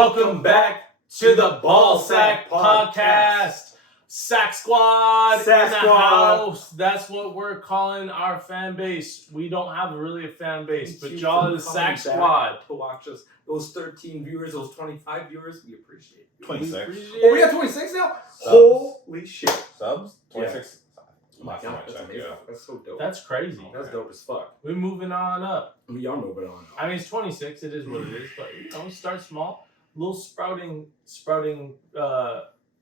Welcome back to the Ball Sack Podcast. Sack Squad Sack in the Squad. house. That's what we're calling our fan base. We don't have really a fan base, but y'all are the Sack Squad. To watch us, those 13 viewers, those 25 viewers, we appreciate it. 26. Oh, we got 26 now? Subs. Holy shit. Subs? 26? Last time I checked, checked, yeah. That's so dope. That's crazy. That's dope as fuck. We're moving on up. We are moving on. I mean, it's 26. It is what it is, but start small. Little sprouting.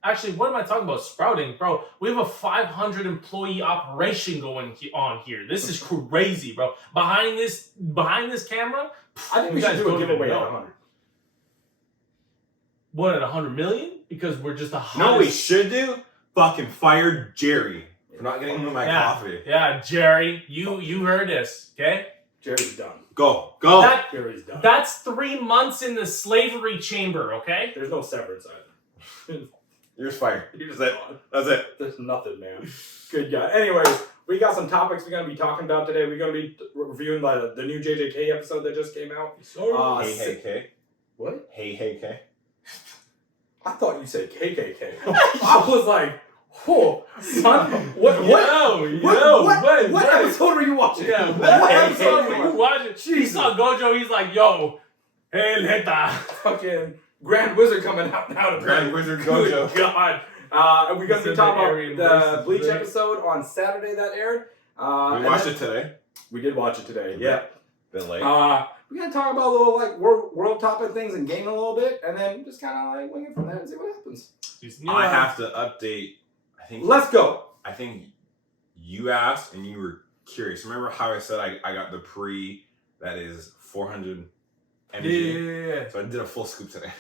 Actually, what am I talking about? Sprouting, bro. We have a 500 employee operation going on here. This is crazy, bro. Behind this camera, I think we should do a giveaway at 100. What, at 100 million? Because we're just the hottest. No, we should do fucking fire Jerry for not getting me my coffee. Yeah, Jerry, you heard this, okay? Jerry's done. Go. Jerry's done. That's 3 months in the slavery chamber, okay? There's no severance either. You're just fired. You're just That's it. gone. That's it. There's nothing, man. Good guy. Anyways, we got some topics we're going to be talking about today. We're going to be reviewing the new JJK episode that just came out. Hey, K. What? Hey, K. I thought you said KKK. I was like, oh, son, what episode are you watching? Yeah, what episode were you watching? He Jesus. saw Gojo, he's like, yo, hey, Leta. Fucking Grand Wizard coming out now. Grand Wizard Good Gojo. God. And we're going to be talking about the Bleach episode on Saturday that aired. We watched it today. We did watch it today, yeah. Bit late. We're going to talk about little like world topic things and game a little bit, and then just kind of like wing it from there and see what happens. I have to update. Let's go. I think you asked and you were curious. Remember how I said I got the pre that is 400 mg? Yeah. So I did a full scoop today.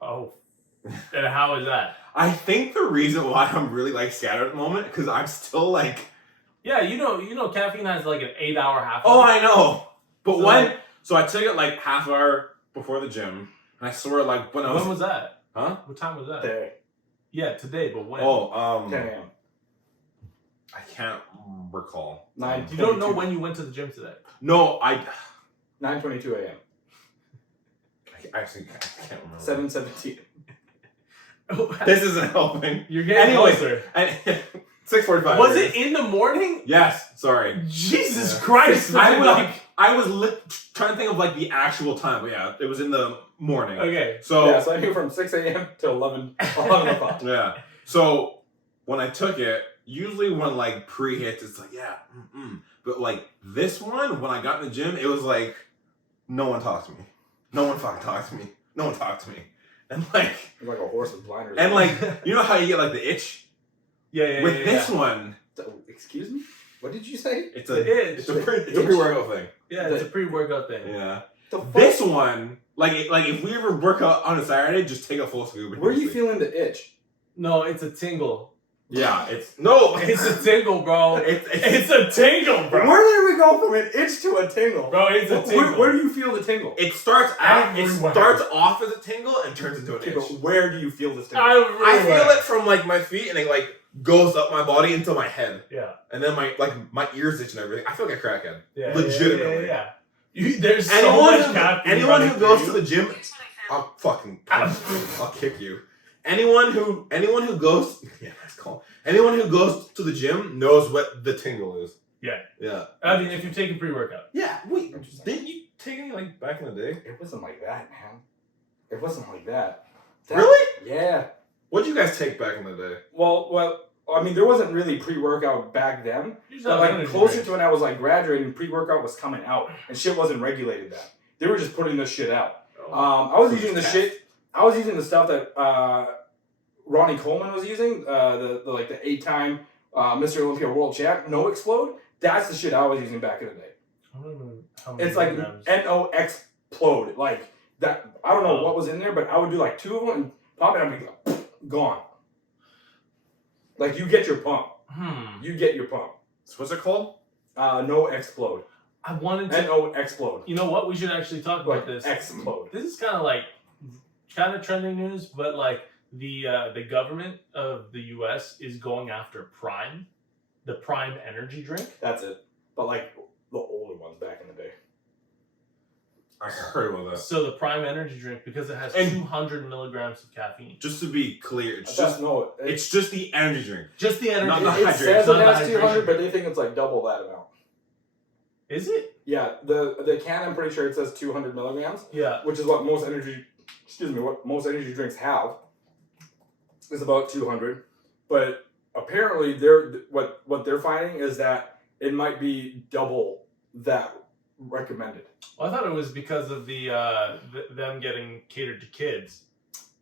Oh. And how is that? I think the reason why I'm really like scattered at the moment because I'm still like. Yeah, you know, caffeine has like an 8-hour half-life. Oh, I know. But So so I took it like half hour before the gym, and I swear like when was that? Huh? What time was that? There. Yeah, today, but when? 10 a.m. I can't recall. 9. You don't know when you went to the gym today? No, 9:22 a.m. I actually can't remember. 7:17. This isn't helping. You're getting Anyways, closer. 6:45. Was it in the morning? Yes. Sorry. Jesus Yeah. Christ! I was trying to think of like the actual time, but yeah, it was in the morning. Okay. So I knew from 6 a.m. to 11 o'clock. yeah. So when I took it, usually when like pre hits, it's like but like this one, when I got in the gym, it was like no one talked to me, no one fucking talked to me, no one talked to me, and like Like a horse with blinders. and like you know how you get like the itch Yeah. with this one. Excuse me? What did you say? It's a itch. it's a pre-workout thing. Yeah, it's a pre-workout thing. Yeah. The fuck? This one, like if we ever work out on a Saturday, just take a full scoop. and Where are you sleep. feeling the itch? No, it's a tingle. Yeah, it's no. It's a tingle, bro. It's a tingle, bro. Where did we go from an itch to a tingle? Bro, it's a tingle. Where do you feel the tingle? It starts Everywhere. off as a tingle and turns into an Okay, itch. but where do you feel this tingle? I feel it from like my feet and it like goes up my body into my head. Yeah. And then my ears itch and everything. I feel like a crackhead. Yeah. Legitimately. Yeah. There's so much caffeine. Anyone who running goes through to the gym, I'll fucking I'll kick you. Anyone who goes anyone who goes to the gym knows what the tingle is. Yeah. Yeah. I mean, if you're taking pre-workout. Yeah. Wait, didn't you take any like back in the day? It wasn't like that, man. It wasn't like that. Really? Yeah. What'd you guys take back in the day? Well, I mean, there wasn't really pre-workout back then. But like closer to when I was like graduating, pre-workout was coming out, and shit wasn't regulated then. They were just putting this shit out. I was using the shit. I was using the stuff that Ronnie Coleman was using. The 8-time Mr. Olympia World Champ. No Explode. That's the shit I was using back in the day. I don't know how many It's like milligrams. NO Explode. Like that. I don't know what was in there, but I would do like 2 of them and pop it and I'd be like, gone. Like you get your pump. You get your pump. So what's it called? No Explode. I wanted to. NO Explode. You know what? We should actually talk about Like this. Explode. This is kind of trending news, but like the government of the U.S. is going after Prime, the Prime energy drink. That's it. But like the older ones back in the day. I heard about that. So the Prime energy drink, because it has 200 milligrams of caffeine. Just to be clear, it's just the energy drink. Just the energy. Not the It says it has hydration. 200, but they think it's like double that amount. Is it? Yeah, the can, I'm pretty sure it says 200 milligrams. Yeah. Which is what most energy drinks have. Is about 200, but apparently what they're finding is that it might be double that recommended. Well, I thought it was because of the them getting catered to kids.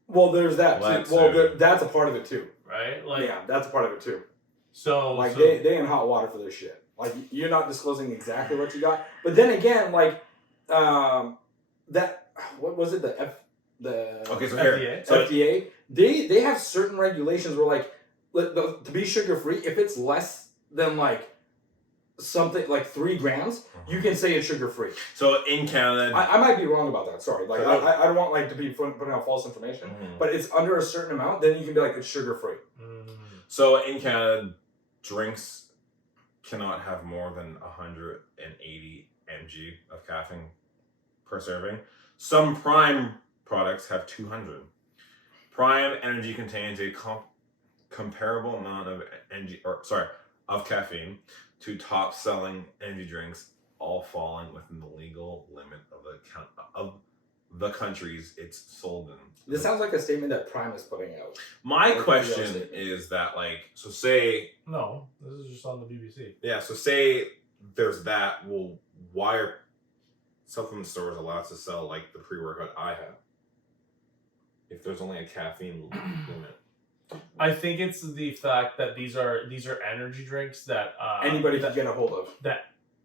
Well, there's that too. Well, that's a part of it too. Right? Like, yeah, that's a part of it too. So they in hot water for this shit. Like, you're not disclosing exactly what you got, but then again, like that, what was it, Okay, so FDA. here, so FDA, they have certain regulations where, like, to be sugar free, if it's less than like something like 3 grams, you can say it's sugar free. So in Canada, I might be wrong about that. Sorry, like I don't want like to be putting out false information, but it's under a certain amount, then you can be like it's sugar free. So in Canada, drinks cannot have more than 180 mg of caffeine per serving. Some Prime products have 200. Prime energy contains a comparable amount of of caffeine to top-selling energy drinks, all falling within the legal limit of the countries it's sold in. This sounds like a statement that Prime is putting out. My question is that, like, so say... No, this is just on the BBC. Yeah, so say there's that. Well, why are supplement stores allowed to sell, like, the pre-workout I have if there's only a caffeine limit? I think it's the fact that these are energy drinks that anybody can get a hold of.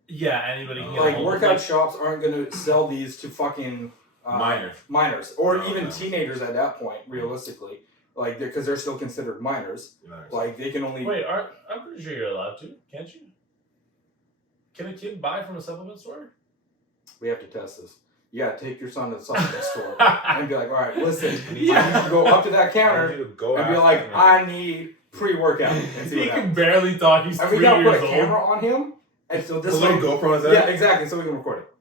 Anybody can get like a hold workout of. shops aren't going to sell these to fucking minors, or even teenagers at that point. Realistically, like because they're still considered minors. Like they can only wait. I'm pretty sure you're allowed to, can't you? Can a kid buy from a supplement store? We have to test this. You gotta take your son to the supplement store and be like, all right, listen, I need you to go up to that counter and be like, I need pre-workout. And see he can barely talk. He's 3 years old. And we gotta put a camera on him, and so this little GoPro is that? Yeah, exactly. So we can record it.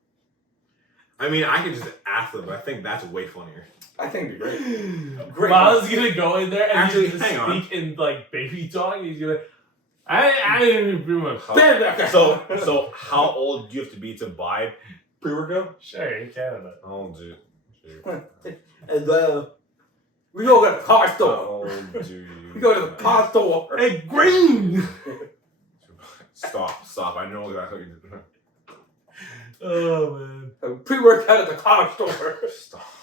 I mean, I could just ask them, but I think that's way funnier. I think it'd be great. Great. Miles gonna go in there and actually he's gonna speak in like baby talk. He's gonna. I didn't do my So how old do you have to be to buy pre-workout? Sure, in Canada. Oh, dude. And we go to the car store. Oh, dude. We go to the car store. Hey, green. Stop. I know exactly what you're doing. Oh man. Pre-workout at the car store. Stop.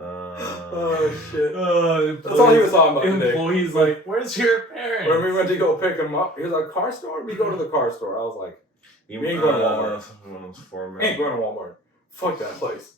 Oh shit. That's all he was talking about today. Employee's like, where's your parents? When we went to go pick him up, he was like, car store? We go to the car store. I was like, we ain't going to Walmart. Ain't going to Walmart. Fuck that place.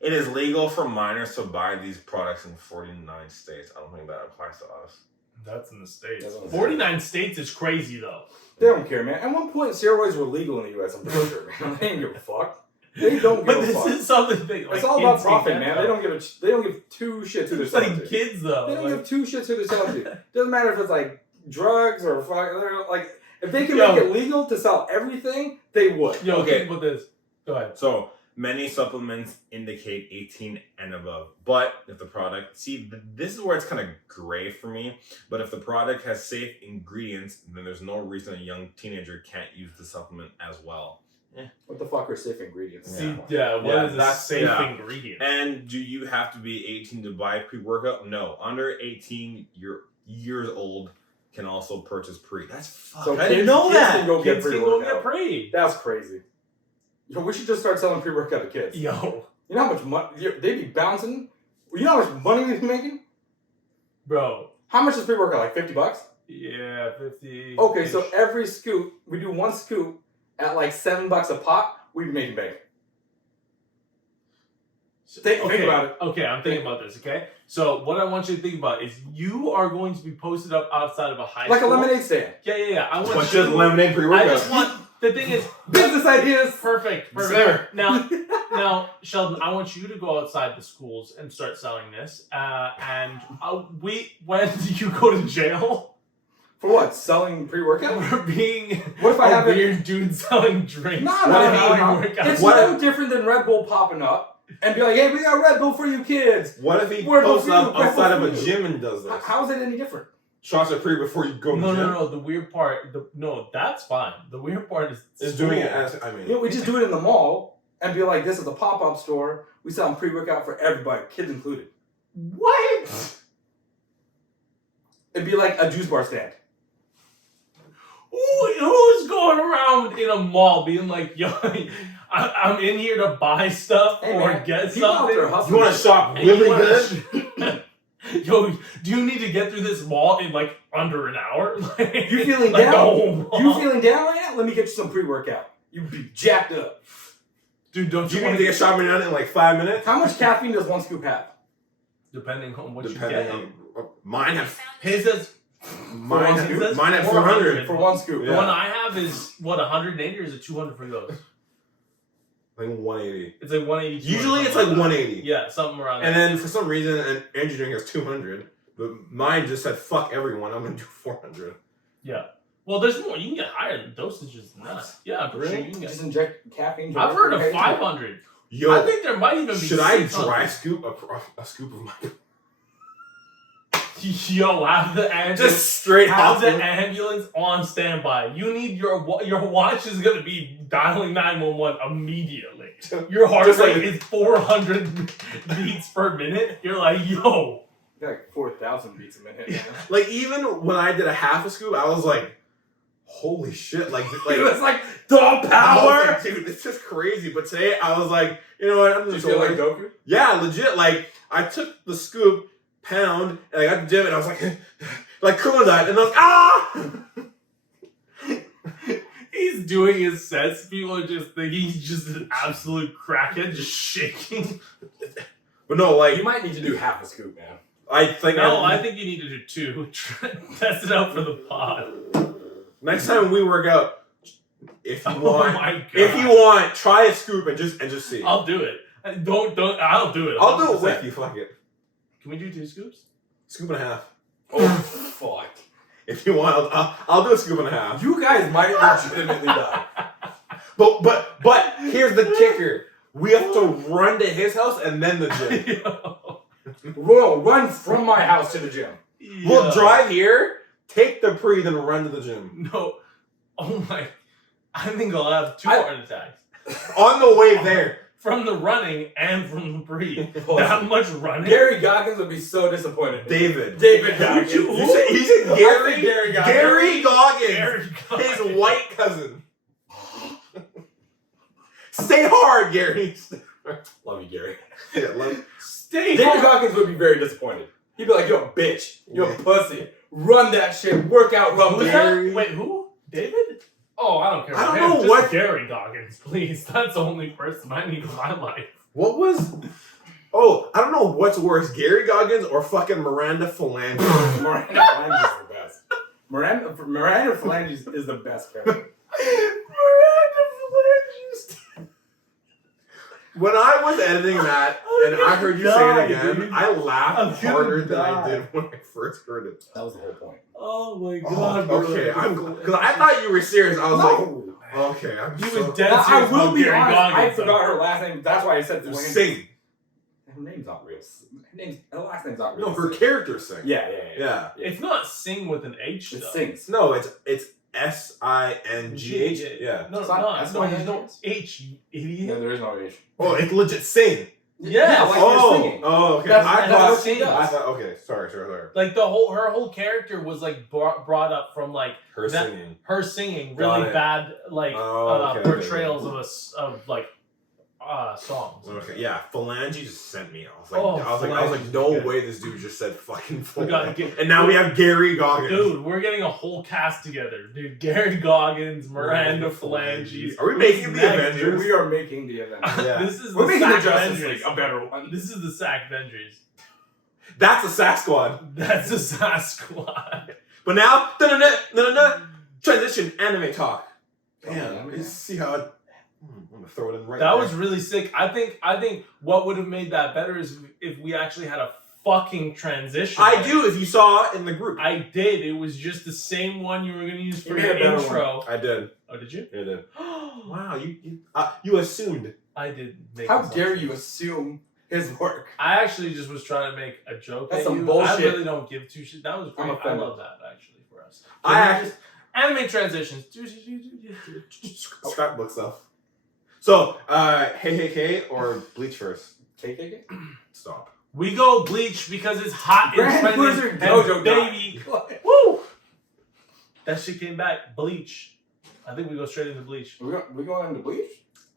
It is legal for minors to buy these products in 49 states. I don't think that applies to us. That's in the States. 49 states is crazy though. They don't care, man. At one point, steroids were legal in the U.S. I'm pretty sure, man. They didn't give a fuck. They don't give a fuck. But this is something that, like, it's all about profit, man. They don't give 2 shits who they're selling to. It's like kids, though. They don't give 2 shits who they're selling to. Doesn't matter if it's like drugs or like if they can make it legal to sell everything, they would. Okay, think about this. Go ahead. So many supplements indicate 18 and above, but if the product this is where it's kind of gray for me. But if the product has safe ingredients, then there's no reason a young teenager can't use the supplement as well. What the fuck are safe ingredients? What is a safe ingredient? And do you have to be 18 to buy pre-workout? No. Under 18 years old can also purchase pre. That's fuck. So I didn't know that. Kids can go get pre. That's crazy. Yo, we should just start selling pre-workout to kids. Yo. You know how much money they'd be bouncing? You know how much money they'd be making? Bro. How much is pre-workout? Like $50? Yeah, 50. Okay, so every scoop, we do 1 scoop at like $7 a pop, we'd be making bank. Think about it. Okay, I'm thinking about this, okay? So what I want you to think about is you are going to be posted up outside of a high like school. Like a lemonade stand. Yeah. I want just lemonade pre-workout. I just want... The thing is... Business ideas! Perfect. Sir. Now, Sheldon, I want you to go outside the schools and start selling this. And when do you go to jail? For what? Selling pre-workout? For being what if I have weird dude selling drinks? No. It's no different than Red Bull popping up and be like, hey, we got Red Bull for you kids. What if he posts up outside of a gym and does this? How is it any different? Shots are pre before you go to the gym? No. The weird part, that's fine. The weird part is doing it as, we just do it in the mall and be like, this is a pop-up store. We sell pre-workout for everybody, kids included. What? It'd be like a juice bar stand. Who's going around in a mall being like, yo, I'm in here to buy stuff or get something? You want to shop really good? Yo, do you need to get through this mall in like under an hour? You feeling down? You feeling down right now? Let me get you some pre-workout. You be jacked up. Dude, don't you need to get shopping done in like 5 minutes? How much caffeine does one scoop have? Depending on what you get. Mine has... His says... Mine has 400. For one scoop. The one I have is, 180 or is it 200 for those? I think 180. It's like 180. Usually it's like 180. Yeah, something around and then for some reason, and Andrew drink has 200. But mine just said, fuck everyone, I'm going to do 400. Yeah. Well, there's more. You can get higher dosages than that. Yeah, I'm pretty sure you can get... Just inject caffeine. I've heard of 500. Yo, I think there might even be... Should I dry scoop a scoop of my... Yo, have the ambulance... Just straight have the ambulance on standby. You need your watch is going to be dialing 911 immediately. Your heart rate is 400 beats per minute. You're like, yo... You got like 4,000 beats a minute. Man. Like, even when I did a half a scoop, I was like, holy shit. Like it was like, dog power! Like, dude, this is crazy. But today, I was like, you know what? I'm just going... Did you feel like Goku? Yeah, legit. Like, I took the scoop, pound, and I got to the gym, and I was like, like Krillin died, and I was like, ah! He's doing his sets. People are just thinking he's just an absolute crackhead, just shaking. But no, like... You might need to do half a scoop, man. I think I think you need to do 2. Test it out for the pod. Next time we work out, if you want, my God. If you want, try a scoop and just see. I'll do it. Don't. I'll do it. I'll do it with you. Fuck it. Can we do 2 scoops? Scoop and a half. Oh fuck! If you want, I'll do a scoop and a half. You guys might legitimately die. But here's the kicker: we have to run to his house and then the gym. We'll run from my house to the gym. Yeah. We'll drive here, take the pre, then run to the gym. No. Oh my. I think I'll have 2 heart attacks. On the way there. From the running and from the breathe. That much running? Gary Goggins would be so disappointed. David Goggins. He said Gary? Gary Goggins. Gary Goggins. Gary Goggins. His white cousin. Stay hard, Gary. Love you, Gary. Yeah, love you. David Goggins would be very disappointed. He'd be like, yo, bitch. Yo, pussy. Run that shit. Work out, run Gary. Wait, who? David? Oh, I don't care. I don't know just what... Gary Goggins, please. That's the only person I need in my life. What was... Oh, I don't know what's worse, Gary Goggins or fucking Miranda Phalanges. Miranda Phalanges is the best. Miranda Phalanges is the best character. Miranda Phalanges. When I was editing that, and I heard you say it again, dude. I laughed harder than I did when I first heard it. That was the whole point. Oh my God. Okay, because I thought you were serious. I was like, okay, I'm you so... was dead serious. I will be Gary honest, Goggins, I forgot her last name. That's why I said Phalanges. Sing. Her name's not real. Her last name's not real. No, her character Sing. Yeah. It's not Sing with an H, It though. sings. No, it's SINGH. Yeah. No, It's no, not- there's no H, you idiot. No, there is no H. Oh, it's legit Sing. Yeah, like you're singing. Oh, okay. That's I she does. thought, okay, sorry. Like her whole character was like brought up from like Her singing. her singing Got really it. bad like Okay. portrayals of like songs. Okay, yeah, Phalange just sent me. I was like, Phalange no is good. way this dude just said fucking We got- Phalange. And now we have Gary Goggins. Dude, we're getting a whole cast together. Dude, Gary Goggins, Miranda Phalanges. Are we making the Next, Avengers? We are making the Avengers. Yeah. This is We're the making the Sac Justice Avengers. League a better one. This is the Sac Avengers. That's a Sasquatch. That's the Sasquatch. But now, transition anime talk. Damn, let's see how it... I'm gonna throw it in right That there. was really sick. I think what would have made that better is if we actually had a fucking transition. I do, if you saw in the group. I did. It was just the same one you were going to use for You your made a better intro. I did. Oh, did you? I did. Wow, you assumed. I did make How dare you assume his work? I actually just was trying to make a joke. That's at some you. bullshit. I really don't give two shit. That was great. I'm I offended. love that actually for us. Anime transitions. Scrapbook stuff. So, hey, or Bleach first? KKK? Stop. We go Bleach because it's hot and Grand trending. Blizzard and Gojo baby. died. Woo! That shit came back. Bleach. I think we go straight into Bleach. We going into Bleach?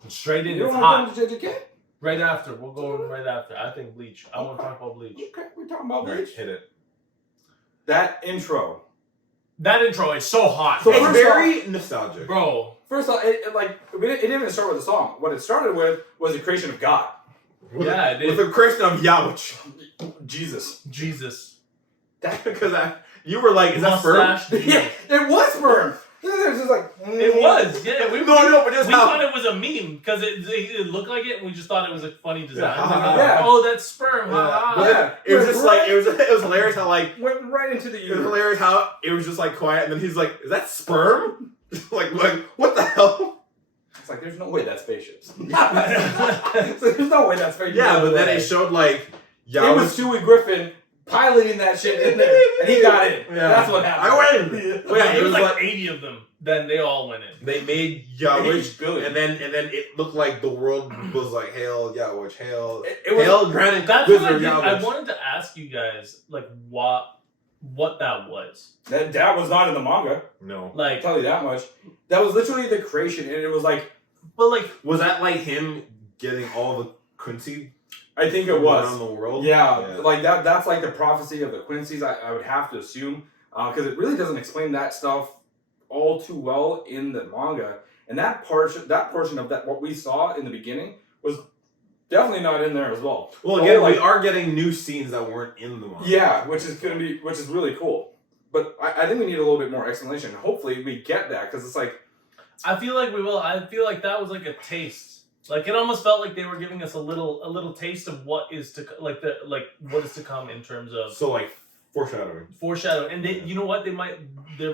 Straight in. You It's don't hot. want to go into JJK? Right after. We'll go right after. I think Bleach. I want to talk about Bleach. Okay, we're talking about Alright, Bleach. hit it. That intro. That intro is so hot. So It's first very nostalgic. Bro. First off, it didn't even start with a song. What it started with was the creation of God. Yeah, it With did. the creation of Yawich. Jesus. Jesus. That Because you were like, is that sperm? Mustache. yeah, it was sperm. It was just like It was, yeah. We but just we how. thought it was a meme because it looked like it, and we just thought it was a funny design. Yeah. Yeah. Oh, that's sperm. Yeah. Ha, But ha. Yeah. it was just like, it was hilarious how like, went right into the it was uterus. hilarious how it was just like quiet and then he's like, is that sperm? like, what the hell? It's like there's no way that's spaceships. So there's no way that's spaceships. Yeah, but then it showed like, it was Stewie Griffin piloting that shit in there, and he got in. Yeah. That's what happened. I win. Well, yeah, it it was was like like- 80 of them. Then they all went in. They made Each Yawich, billion. and then it looked like the world was like, hail Yawich, hail, It was hail Granite That's what I Wizard did. I Yawich. wanted to ask you guys like what that was. that was not in the manga. No. I'll Like, tell you that much. That was literally the creation, and it was like but like, Was that like him getting all the Quincy I think it around was. the world? Yeah, like that. That's like the prophecy of the Quincy's. I would have to assume because it really doesn't explain that stuff all too well in the manga. And that portion of that what we saw in the beginning was definitely not in there as well. Well, again, like, we are getting new scenes that weren't in the manga. yeah, which is really cool. But I think we need a little bit more explanation. Hopefully, we get that because it's like I feel like we will. I feel like that was like a taste. Like it almost felt like they were giving us a little taste of what is to what is to come in terms of So like foreshadowing. foreshadowing. And they, you know what, there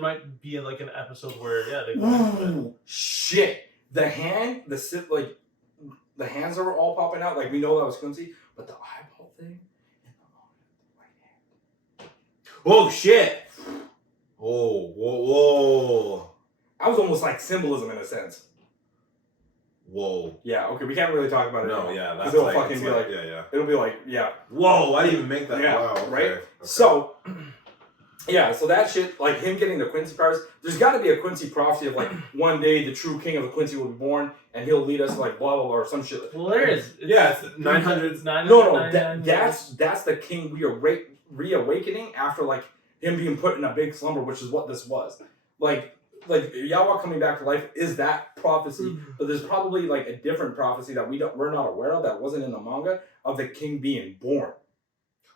might be like an episode where they go into it. ooh, shit. The hands that were all popping out. Like we know that was Quincy, but the eyeball thing. Oh shit! Whoa! I was almost like symbolism in a sense. Whoa! Yeah, okay, we can't really talk about it. No, now, yeah, 'cause that's it'll like, fucking it's be like, like, yeah. it'll be like, yeah. Whoa! I didn't even make that. Yeah, Wow. Okay, right? okay. So, yeah, so that shit, like him getting the Quincy powers, there's got to be a Quincy prophecy of like one day the true king of the Quincy will be born and he'll lead us like blah blah blah or some shit. Well, there is. Yeah, it's 900. It's 900. No, that's the king reawakening after like him being put in a big slumber, which is what this was. Like Yawa coming back to life is that prophecy, but there's probably like a different prophecy that we're not aware of that wasn't in the manga of the king being born.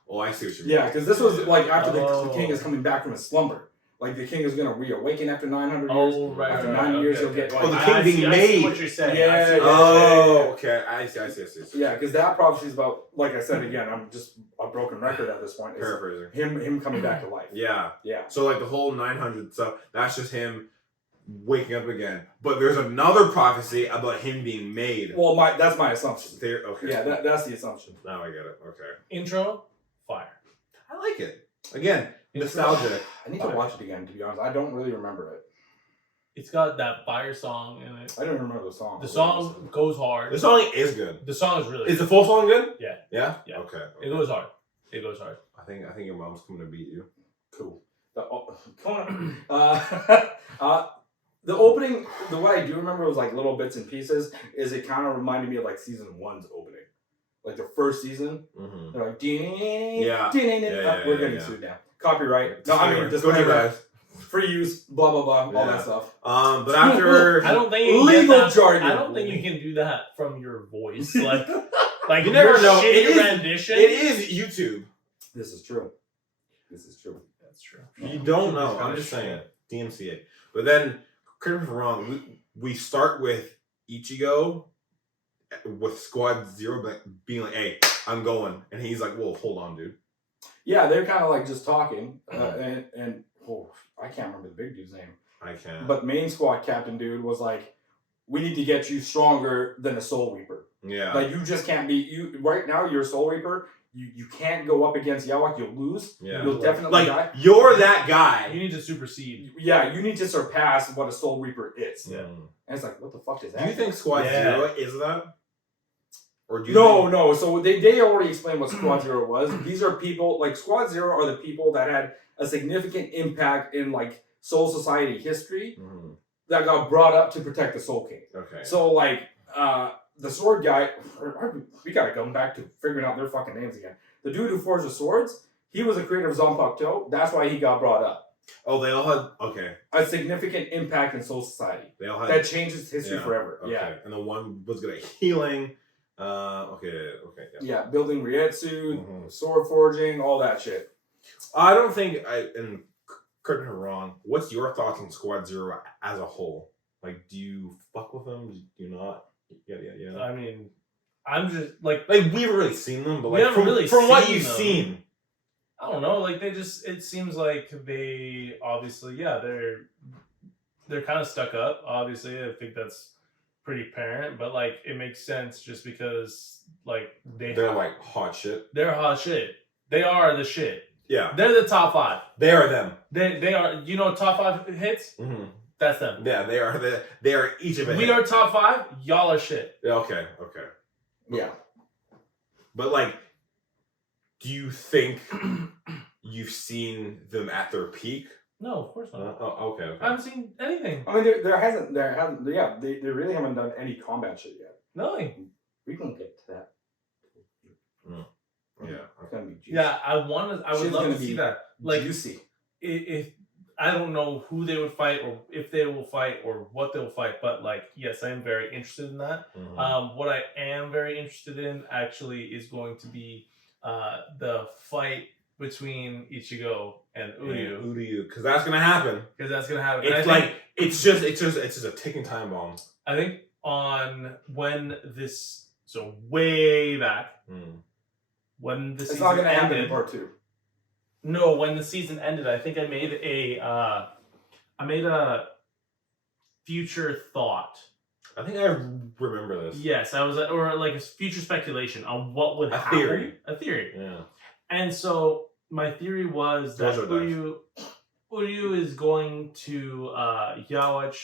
Oh, I see what you mean. Yeah, because this was like after the Oh. king is coming back from his slumber. Like the king is gonna reawaken after 900 years. Oh, right. After right, 9 years, okay, he'll get Oh, the like. king I being see made. what you're saying. Yeah, I see what yeah. you're saying. Oh, okay. I see. Yeah, because that prophecy is about, like I said again, I'm just a broken record at this point. Is Paraphrasing. him coming back to life. Yeah. Yeah. So like the whole 900 stuff, that's just him waking up again. But there's another prophecy about him being made. Well, that's my assumption. Okay. Yeah, that's the assumption. Now I get it. Okay. Intro, fire. I like it. Again, nostalgic. I need to watch it again, to be honest. I don't really remember it. It's got that fire song in it. I don't remember the song. The song goes hard. The song is good. The song is really Is the full song good? Yeah. Yeah? Yeah. Okay. It goes hard. It goes hard. I think your mom's coming to beat you. Cool. The opening, what I do remember was like little bits and pieces, is it kind of reminded me of like season 1's opening. Like the first season. Mm-hmm. They're like, Yeah. we're getting sued now. Copyright. No, I mean, Go to guys. free use, blah, blah, blah, all Yeah. that stuff. But after I don't think you can Legal get that, jargon. I don't think you can do that from your voice. Like You never your know. shitty It is- rendition. it is YouTube. This is true. That's true. You don't know. I'm just saying. DMCA. But then, correct me if I'm wrong, we start with Ichigo with Squad Zero being like, hey, I'm going. And he's like, whoa, hold on, dude. Yeah, they're kind of like just talking, and I can't remember the big dude's name. I can't. But main squad captain dude was like, "We need to get you stronger than a Soul Reaper. Yeah. Like you just can't be you right now. You're a Soul Reaper. You can't go up against Yawak. You'll lose. Yeah. You'll definitely die. You're that guy. You need to supersede. Yeah, you need to surpass what a Soul Reaper is. Yeah. And it's like, what the fuck is that? Do you think Squad Zero is that? Or do you No. So they already explained what Squad Zero was. These are people like Squad Zero are the people that had a significant impact in like Soul Society history that got brought up to protect the Soul King. Okay. So like the sword guy, we gotta come back to figuring out their fucking names again. The dude who forged the swords, he was a creator of Zanpakuto. That's why he got brought up. Oh, they all had a significant impact in Soul Society. They all had that changes history forever. Okay. Yeah, and the one was good at healing. Yeah, building Rietsu, sword forging, all that shit. I don't think and correct me if I'm wrong. What's your thoughts on Squad Zero as a whole? Like, do you fuck with them? Do you not? Yeah. I mean, I'm just like we haven't really seen them, but we haven't really from what seen you've them. seen, I don't know. Like it seems like they obviously, they're kind of stuck up. Obviously, I think that's pretty apparent. But like, it makes sense just because like they're like hot shit. They're hot shit. They are the shit. Yeah, they're the top 5. They are them. They are. You know, top 5 hits. Mm-hmm. That's them. Yeah, they are. They are each of it. We are top 5. Y'all are shit. Yeah, okay. Yeah. But like, do you think you've seen them at their peak? No, of course not. Okay. I haven't seen anything. I mean, there hasn't. Yeah, they really haven't done any combat shit yet. Nothing. We can get to that. Yeah. It's gonna be juicy. Yeah, I would love to see that. Like, juicy. If I don't know who they would fight or if they will fight or what they'll fight, but like, yes, I am very interested in that. What I am very interested in actually is going to be the fight between Ichigo and Uryu. Because that's gonna happen. It's it's just a ticking time bomb. I think on when this way back when the it's season not gonna happen ended, in part 2. No, when the season ended, I think I made a future thought. I think I remember this. Yes, I was, or like a future speculation on what would happen. A theory. Yeah. And so my theory was that Uryu is going to Yawach,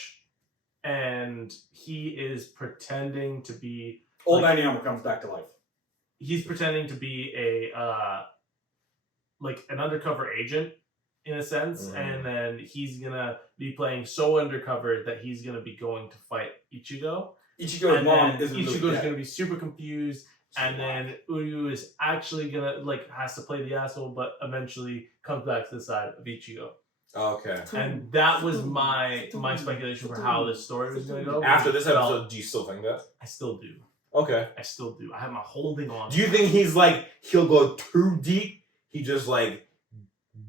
and he is pretending to be Old Aniyama comes back to life. He's pretending to be a like an undercover agent in a sense, and then he's gonna be playing so undercover that he's gonna be going to fight Ichigo. Ichigo's mom Ichigo's gonna be super confused, and then Uryu is actually gonna has to play the asshole, but eventually comes back to the side of Ichigo. Okay. And that was my speculation for how this story was gonna go. After this episode, do you still think that? I still do. Okay. I still do. I have my holding on. Do you think he'll go too deep? He just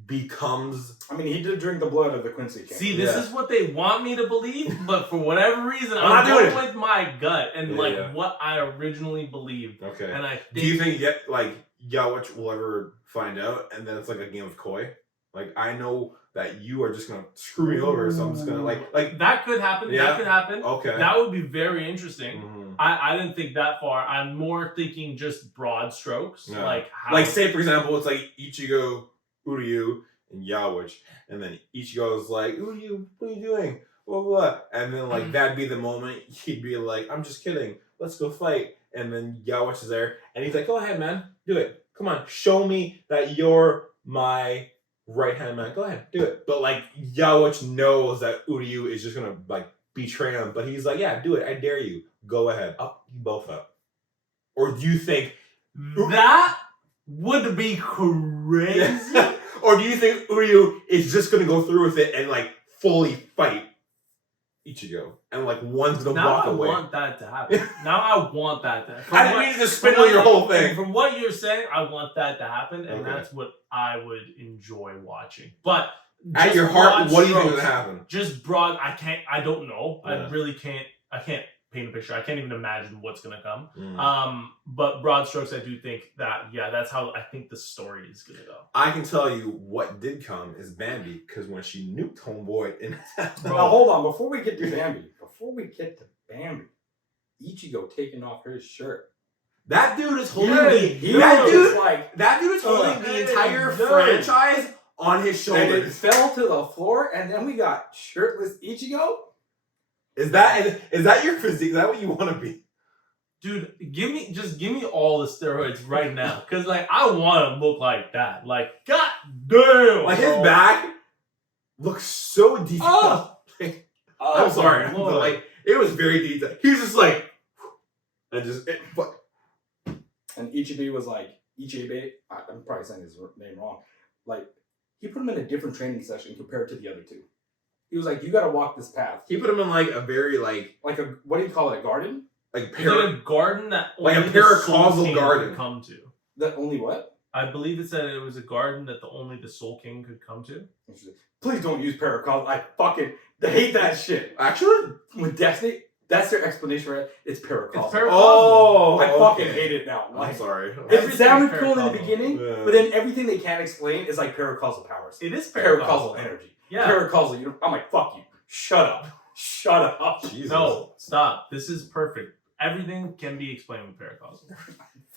becomes. I mean, he did drink the blood of the Quincy King. See, this is what they want me to believe, but for whatever reason, I'm going with my gut and what I originally believed. Okay. And I do you think Yawach will ever find out, and then it's like a game of koi? Like, I know that you are just gonna screw me over, so I'm just gonna like that could happen. Yeah. That could happen. Okay. That would be very interesting. I didn't think that far. I'm more thinking just broad strokes. Yeah. Like say for example, it's like Ichigo, Uryu, and Yawach, and then Ichigo's like, Uryu, what are you doing? Blah blah. And then that'd be the moment he'd be like, I'm just kidding. Let's go fight. And then Yawach is there, and he's like, go ahead, man, do it. Come on, show me that you're my right hand man. Go ahead, do it. But Yawach knows that Uryu is just gonna betray him, but he's like, yeah, do it. I dare you. Go ahead. Up you both up. Or do you think that would be crazy? Or do you think Uryu is just gonna go through with it and fully fight Ichigo and one's gonna walk away? Now I want that to happen. I didn't mean to spin on your whole thing. From what you're saying, I want that to happen, and Okay. that's what I would enjoy watching. But at your heart, what do you think is gonna happen? Just broad. I don't know. Yeah. I can't paint a picture. I can't even imagine what's gonna come. Mm. But broad strokes, I do think that that's how I think the story is gonna go. I can tell you what did come is Bambi, because when she nuked Homeboy in Now hold on, before we get to Bambi, Ichigo taking off his shirt. that dude is holding Yeah, that dude is holding the hey, entire no. franchise on his And it shoulders. fell to the floor, and then we got shirtless Ichigo. Is that your physique? Is that what you want to be? Dude, give me all the steroids right now, cause like I want to look like that. Like, god damn, Like his back looks so detailed. I'm sorry, Lord. but like it was very detailed. He was just like, and And Ichibe was like, I'm probably saying his name wrong. Like, he put him in a different training session compared to the other two. He was like, you gotta walk this path. he put him in like a very like a, what do you call it, a garden? like Is it a garden that like a only the Soul paracausal King garden. could come to? That only what? I believe it said it was a garden that only the Soul King could come to. Please don't use paracausal. I fucking hate that shit. Actually, With Destiny, that's their explanation for it. It's paracausal. It's paracausal. oh, I fucking okay. hate it now. I'm Like, sorry. it sounded Everything's cool in the paracausal. beginning, Yeah. but then everything they can't explain is like paracausal powers. It is Paracausal energy. Yeah. Paracausal. I'm like, fuck you. Shut up. Shut up. Jesus. No, stop. This is perfect. Everything can be explained with paracausal.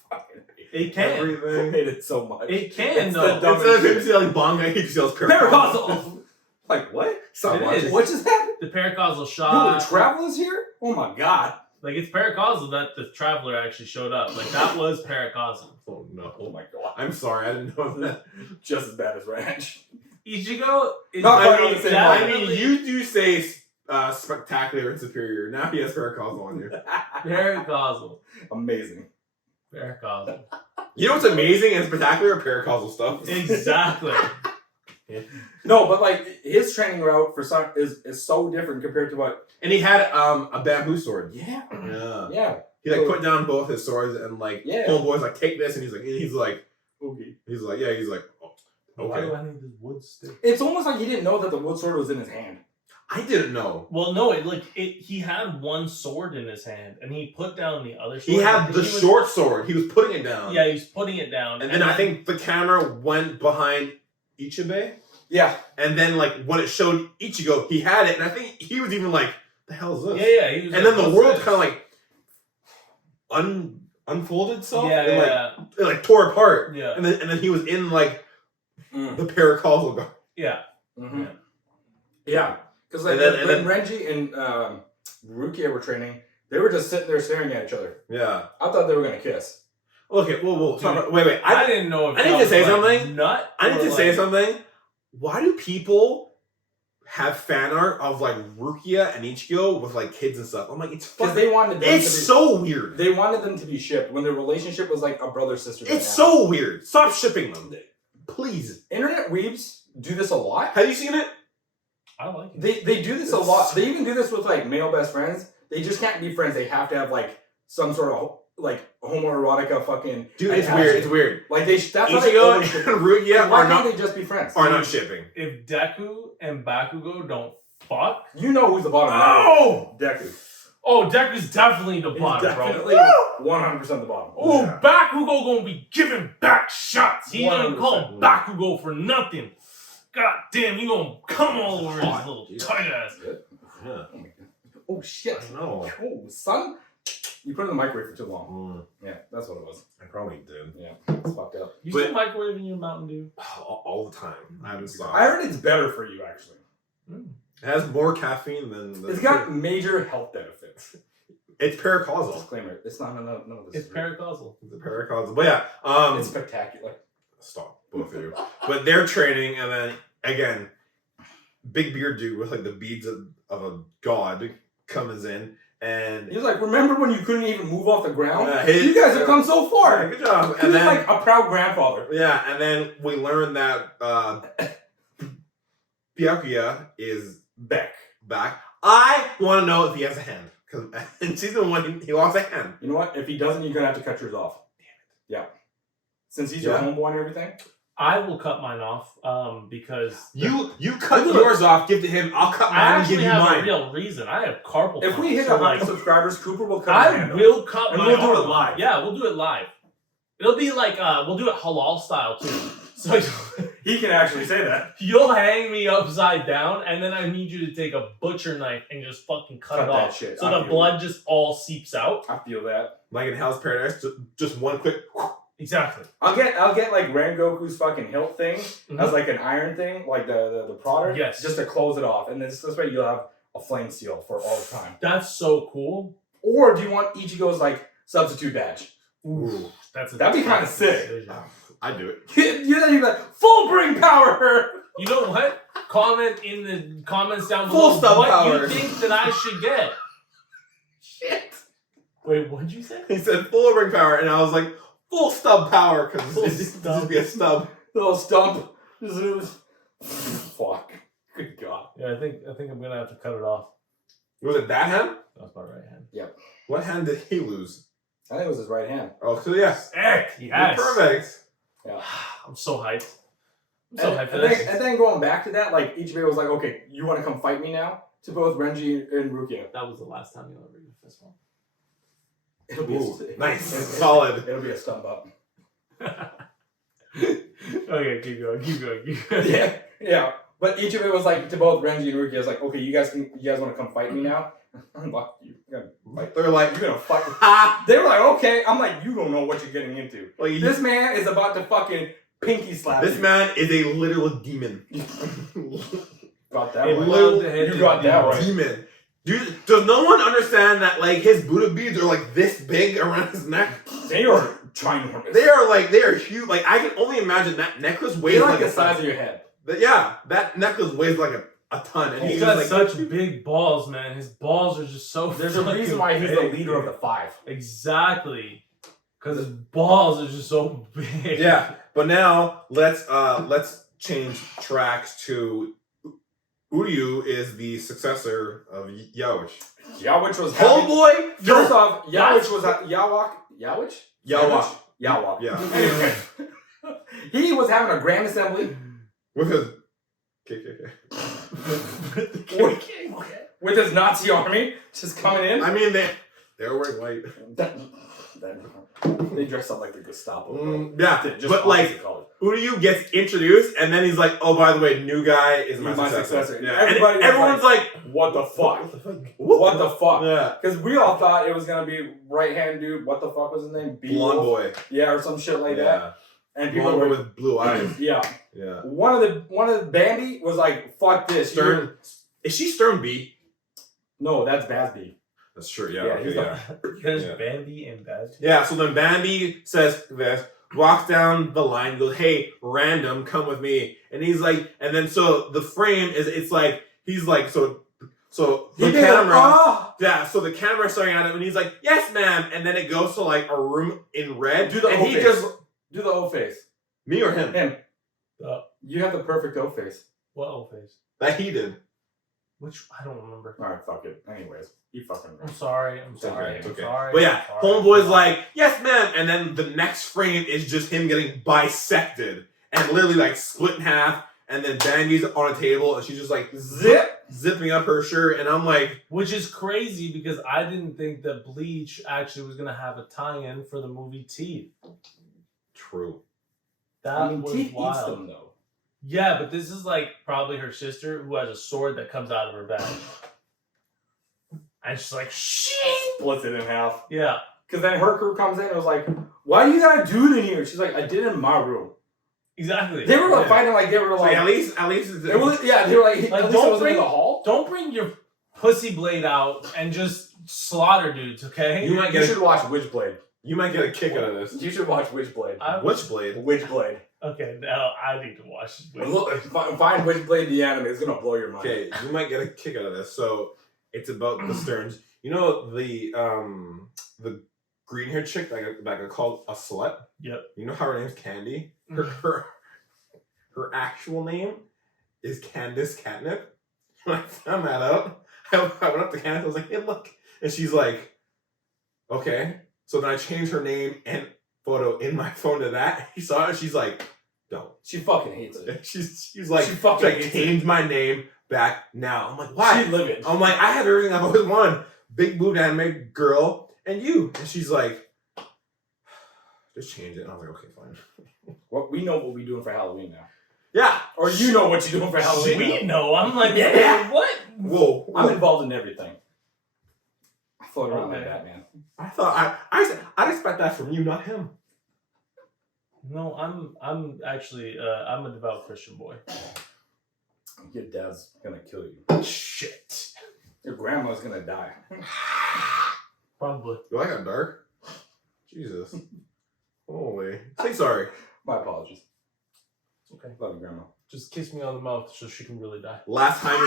Fucking It can. I Everything. hate it so much. It can It's though. the dumbest Instead of him shit. selling manga, he sells Paracausal. Like, what? Stop It watching. is. What just happened? The paracausal Yo, shot. the traveler's here? Oh my god. Like it's paracausal that the traveler actually showed up. Like that was paracausal. Oh no. Oh my god. I'm sorry, I didn't know that. Just as bad as Ranch. Ichigo is Not quite I on mean, the same I level. mean, you do say spectacular and superior. Now he has paracausal on you. paracausal. Amazing. Paracausal. You know what's amazing and spectacular? Paracausal stuff. Exactly. No, but like his training route for some is so different compared to what. And he had a bamboo sword. Yeah. Yeah. Yeah. He like put down both his swords and like Yeah. homeboy's like take this and he's like Okay. oh, Why do okay. I need this wood stick? It's almost like he didn't know that the wood sword was in his hand. I didn't know. Well, no, he had one sword in his hand and he put down the other sword. He I had think the he was- short sword. He was putting it down. Yeah, he was putting it down. And then I think the camera went behind Ichibe. Yeah. And then like when it showed Ichigo, he had it, and I think he was even like, "The hell is this?" Yeah, he was. And like, then the "What's world this?" kind of like unfolded itself. Yeah, and, like, yeah, it like tore apart. yeah, And then he was in like Mm. the paracausal guard. yeah. Mm-hmm. Yeah. Because like And then- when Renji and Rukia were training, they were just sitting there staring at each other. Yeah. I thought they were gonna kiss. Okay. Whoa. Dude, Wait. I didn't know. If I need that to was, say like, something. Nut. I need or, to say like- something. Why do people have fan art of like Rukia and Ichigo with like kids and stuff? I'm like, it's Because fucking. they wanted them It's to be, so weird. they wanted them to be shipped when their relationship was like a brother sister. It's so weird. Stop shipping them, please. Internet weebs do this a lot. Have you seen it? I like it. They do this a lot. They even do this with like male best friends. They just can't be friends. They have to have like some sort of like homoerotica fucking. Dude, it's attachment. weird. It's weird. Like that's how they Ichigo always ship. and Rukia Why are can't not they just be friends? shipping. If Deku and Bakugo don't fuck, You know who's the bottom. oh, Deku. oh, Deku's definitely the He's bottom, definitely bro. 100% the bottom. Oh, Yeah. Bakugo gonna be giving back shots. He ain't 100%. call Bakugo for nothing. God damn, he gonna come all over his Hot. little Jesus. tight ass. Yeah. Oh my god. Oh shit. I know. Oh, son. You put it in the microwave for too long. Yeah, that's what it was. I probably did. Yeah, it's fucked up. You But- still microwaving your Mountain Dew? All the time. I haven't stopped. I heard it's better for you actually. It has more caffeine than. It's got major health benefits. It's paracausal. Disclaimer: it's not none of this. It's paracausal. It's a paracausal. But yeah. It's spectacular. Stop, both of you. But they're training, and then again, big beard dude with like the beads of a god comes in, and He was like, "Remember when you couldn't even move off the ground? His- You guys have come so far." good job. He And was then like a proud grandfather. yeah, and then we learn that Byakuya is Beck. back. I want to know if he has a hand because in season 1 he lost a hand. You know what? If he doesn't, you're gonna have to cut yours off. Damn it. Yeah. Since he's your Yeah. homeboy and everything. I will cut mine off because You cut yours off, give to him. I'll cut mine and give you I actually have mine. a real reason. I have carpal If tunnel. we hit so 100 like, subscribers, Cooper will cut. I will cut and my we'll do arm it live. off. Yeah, we'll do it live. It'll be like we'll do it halal style too. So he can actually say that. you'll hang me upside down, and then I need you to take a butcher knife and just fucking cut it Cut that off, shit. so I the feel blood just all seeps out. I feel that. Like in Hell's Paradise, just one quick. Exactly. I'll get like Rengoku's fucking hilt thing as like an iron thing, like the prodder. Yes. Just to close it off, and then this way you'll have a flame seal for all the time. That's so cool. Or do you want Ichigo's like substitute badge? Ooh, that'd be kinda sick. decision. I'd do it. You'd be like full bring power. You know what? Comment in the comments down Full below stub what power. you think that I should get. Shit. Wait, what'd you say? He said full ring power, and I was like, full stub power, because Full it's just stub. be a stub. Little stump. Fuck. Good God. Yeah, I think I'm gonna have to cut it off. Was it that hand? That's my right hand. What hand did he lose? I think it was his right hand. Oh, so yes. Heck, You're yes. perfect. Yeah. I'm so hyped. I'm so hyped for and, this. then going back to that, like Ichigo was like, "Okay, you want to come fight me now?" To both Renji and Rukia. That was the last time you'll ever get a fist bump. It'll be Ooh, nice. Solid. It'll be a stump up. Okay, keep going. Yeah. But Ichigo was like to both Renji and Rukia, was like, "Okay, you guys want to come fight me now?" I'm like, "You're gonna fight? They're like, You're gonna fight?" They were like, "Okay." I'm like, "You don't know what you're getting into. like This man is about to fucking pinky slap this you." man is a literal demon. Got that Hey, right. love to hit You the got that right. Demon. Dude, does no one understand that like his Buddha beads are like this big around his neck? They are ginormous. They are huge. Like I can only imagine that necklace weighs They're like like the size of your head. Yeah, that necklace weighs like a ton. And He's he's got like such big balls, man. His balls are just so. There's a fucking reason why he's the big, leader of dude. the five. Exactly, because his balls are just so big. Yeah, but now let's change tracks to Uryu is the successor of Yawich. Yawich was Homeboy, First off, Yawich was Yawich. Yeah. Anyway, he was having a grand assembly With his KKK. with his Nazi army just coming in. I mean they were wearing white. They dress up like the Gestapo. bro. Yeah, Just but like college. Uryu gets introduced and then he's like, oh by the way, new guy is He's my my successor. successor. Yeah. Everybody And was everyone's like, what the fuck? What What the fuck? Yeah. Because we all thought it was gonna be right hand dude. What the fuck was his name? Blonde boy. Yeah, or some shit like that. And people Blonde boy were with blue eyes. yeah. Yeah. One of the Bambi was like, fuck this. Stern. Is she Stern B? No, that's Basby. That's true, Yeah, okay, he's yeah. There's Yeah. Bambi and Baz. Yeah, so then Bambi says this, walks down the line, goes, hey, random, come with me. And he's like, and then so the frame is, it's like, he's like, so the camera, yeah, so the camera's staring at him and he's like, yes, ma'am. And then it goes to like a room in red. Do the and O he face. just, Do the O face. me or him? Him. Uh, You have the perfect O face. what old face? That he did. Which I don't remember. Alright, fuck it. Anyways, you fucking I'm sorry. I'm It's sorry. okay, I'm okay. sorry. But yeah, I'm sorry. homeboy's like, yes, ma'am. And then the next frame is just him getting bisected and literally like split in half. And then Bambi's on a table and she's just like zipping up her shirt. And I'm like, Which is crazy because I didn't think that Bleach actually was gonna have a tie-in for the movie Teeth. true. That was Teeth wild. eats them though. Yeah, but this is like probably her sister who has a sword that comes out of her bag. And she's like, shit! Splits it in half. Yeah. Because then her crew comes in and was like, why do you gotta do it in here? She's like, I did it in my room. Exactly. They were like Yeah. fighting like they were So like, at least it's it was, yeah, they were like, Like, at least don't it wasn't in bring- the hall. Don't bring your pussy blade out and just slaughter dudes, okay? You might You get should watch Witchblade. you might get a kick out of this. You should watch Witchblade. Witchblade. Witchblade. Okay, now I need to watch this. Look, find Witchblade the anime. It's gonna blow your mind. Okay, you might get a kick out of this. So it's about the Sterns. You know the green haired chick that got called a slut? Yep. You know how her name's Candy? Her actual name is Candace Catnip. When I found that out, I went up to Candace, I was like, hey, look. And she's like, okay. So then I changed her name and photo in my phone to that. She saw it, she's like, don't. She fucking hates it. She's like, She fucking like, hates change my name back now. I'm like, why? She'd live it. I'm like, I have everything I've always wanted. Big boobed anime girl and you. And she's like, just change it. And I was like, okay, fine. Well, we know what we're doing for Halloween now. Yeah. Or you know what you're doing for Halloween now. We know. I'm like, Yeah. what? Whoa. I'm involved in everything. I float around like Okay. that, man. I thought I'd expect that from you, not him. No, I'm actually I'm a devout Christian boy. Your dad's gonna kill you. Shit. Your grandma's gonna die. Probably. Do I got dark? Jesus. Holy. Say sorry. My apologies. Okay. Love you, Grandma. Just kiss me on the mouth so she can really die. Last time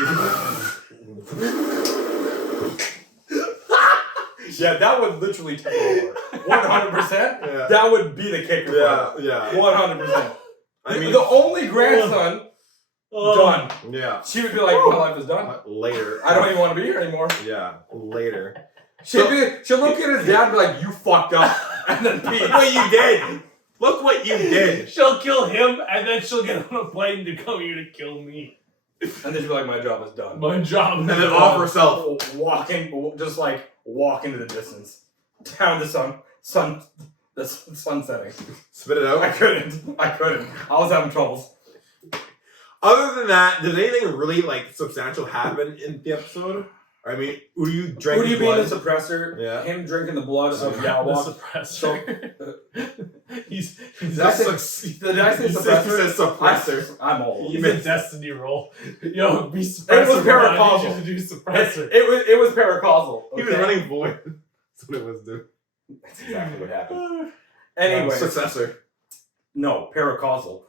Yeah, that would literally take over. 100%. Yeah. That would be the kicker. Yeah. 100%. I mean, the only grandson done. Yeah. She would be like, my life is done. Later. I don't even want to be here anymore. Yeah. Later. She'll look at his dad and be like, you fucked up. And then pee. Look what you did. Look what you did. She'll kill him and then she'll get on a plane to come here to kill me. And then she'll be like, my job is done. My job. And then off herself. Walk into the distance. Down the sun setting. Spit it out. I couldn't. I was having troubles. Other than that, did anything really like substantial happen in the episode? I mean, Uryu drank Uryu his being blood. the suppressor, Yeah. him drinking the blood of The Yawok. suppressor. he's Did I say suppressor? He says suppressor. I'm old. He's a destiny roll. Yo, be suppressor. It was bro. I need paracausal. you to do suppressor. It was paracausal. He was running void. That's what it was doing. That's exactly what happened. Anyway, Successor. no, paracausal.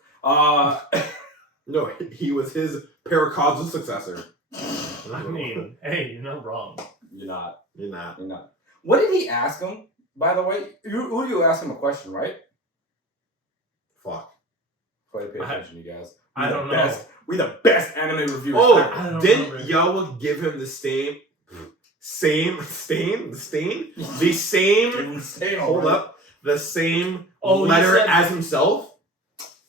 No, he was his paracausal successor. I mean, hey, you're not wrong. You're not. You're not. What did he ask him? By the way, you asked him a question, right? Fuck. Quite pay attention, you guys. I don't know. We the best anime reviewers. Oh, I don't didn't remember. Yawok give him the stain? Hold up. The same Oh, he letter said- as himself?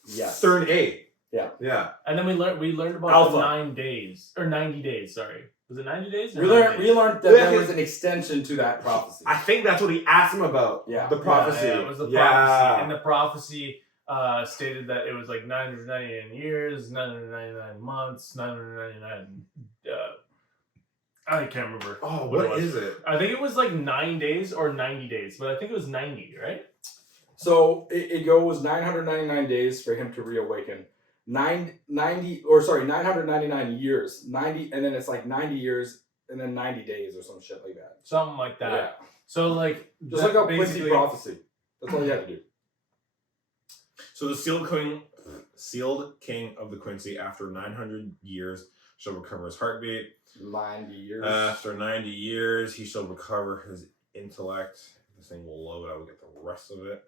Yes. Third A. Yeah. Yeah. And then we learned about Alpha. the 9 days or 90 days. Sorry, was it 90 days? Or We 9 learned days? that there was an extension to that prophecy. I think that's what he asked him about. Yeah. The prophecy. Yeah, it was the Yeah. prophecy, and the prophecy stated that it was like 999 years, 999 months, 999. I can't remember. Oh, what what it was. is it? I think it was like 9 days or 90 days, but I think it was 90, right? So it goes 999 days for him to reawaken. 999 years. 90, and then it's like 90 years and then 90 days or some shit like that. Something like that. Yeah. So like, Just like a Quincy prophecy. That's all you have to do. So the sealed king of the Quincy, after 900 years, shall recover his heartbeat. 90 years. After 90 years, he shall recover his intellect. This thing will load. I will get the rest of it.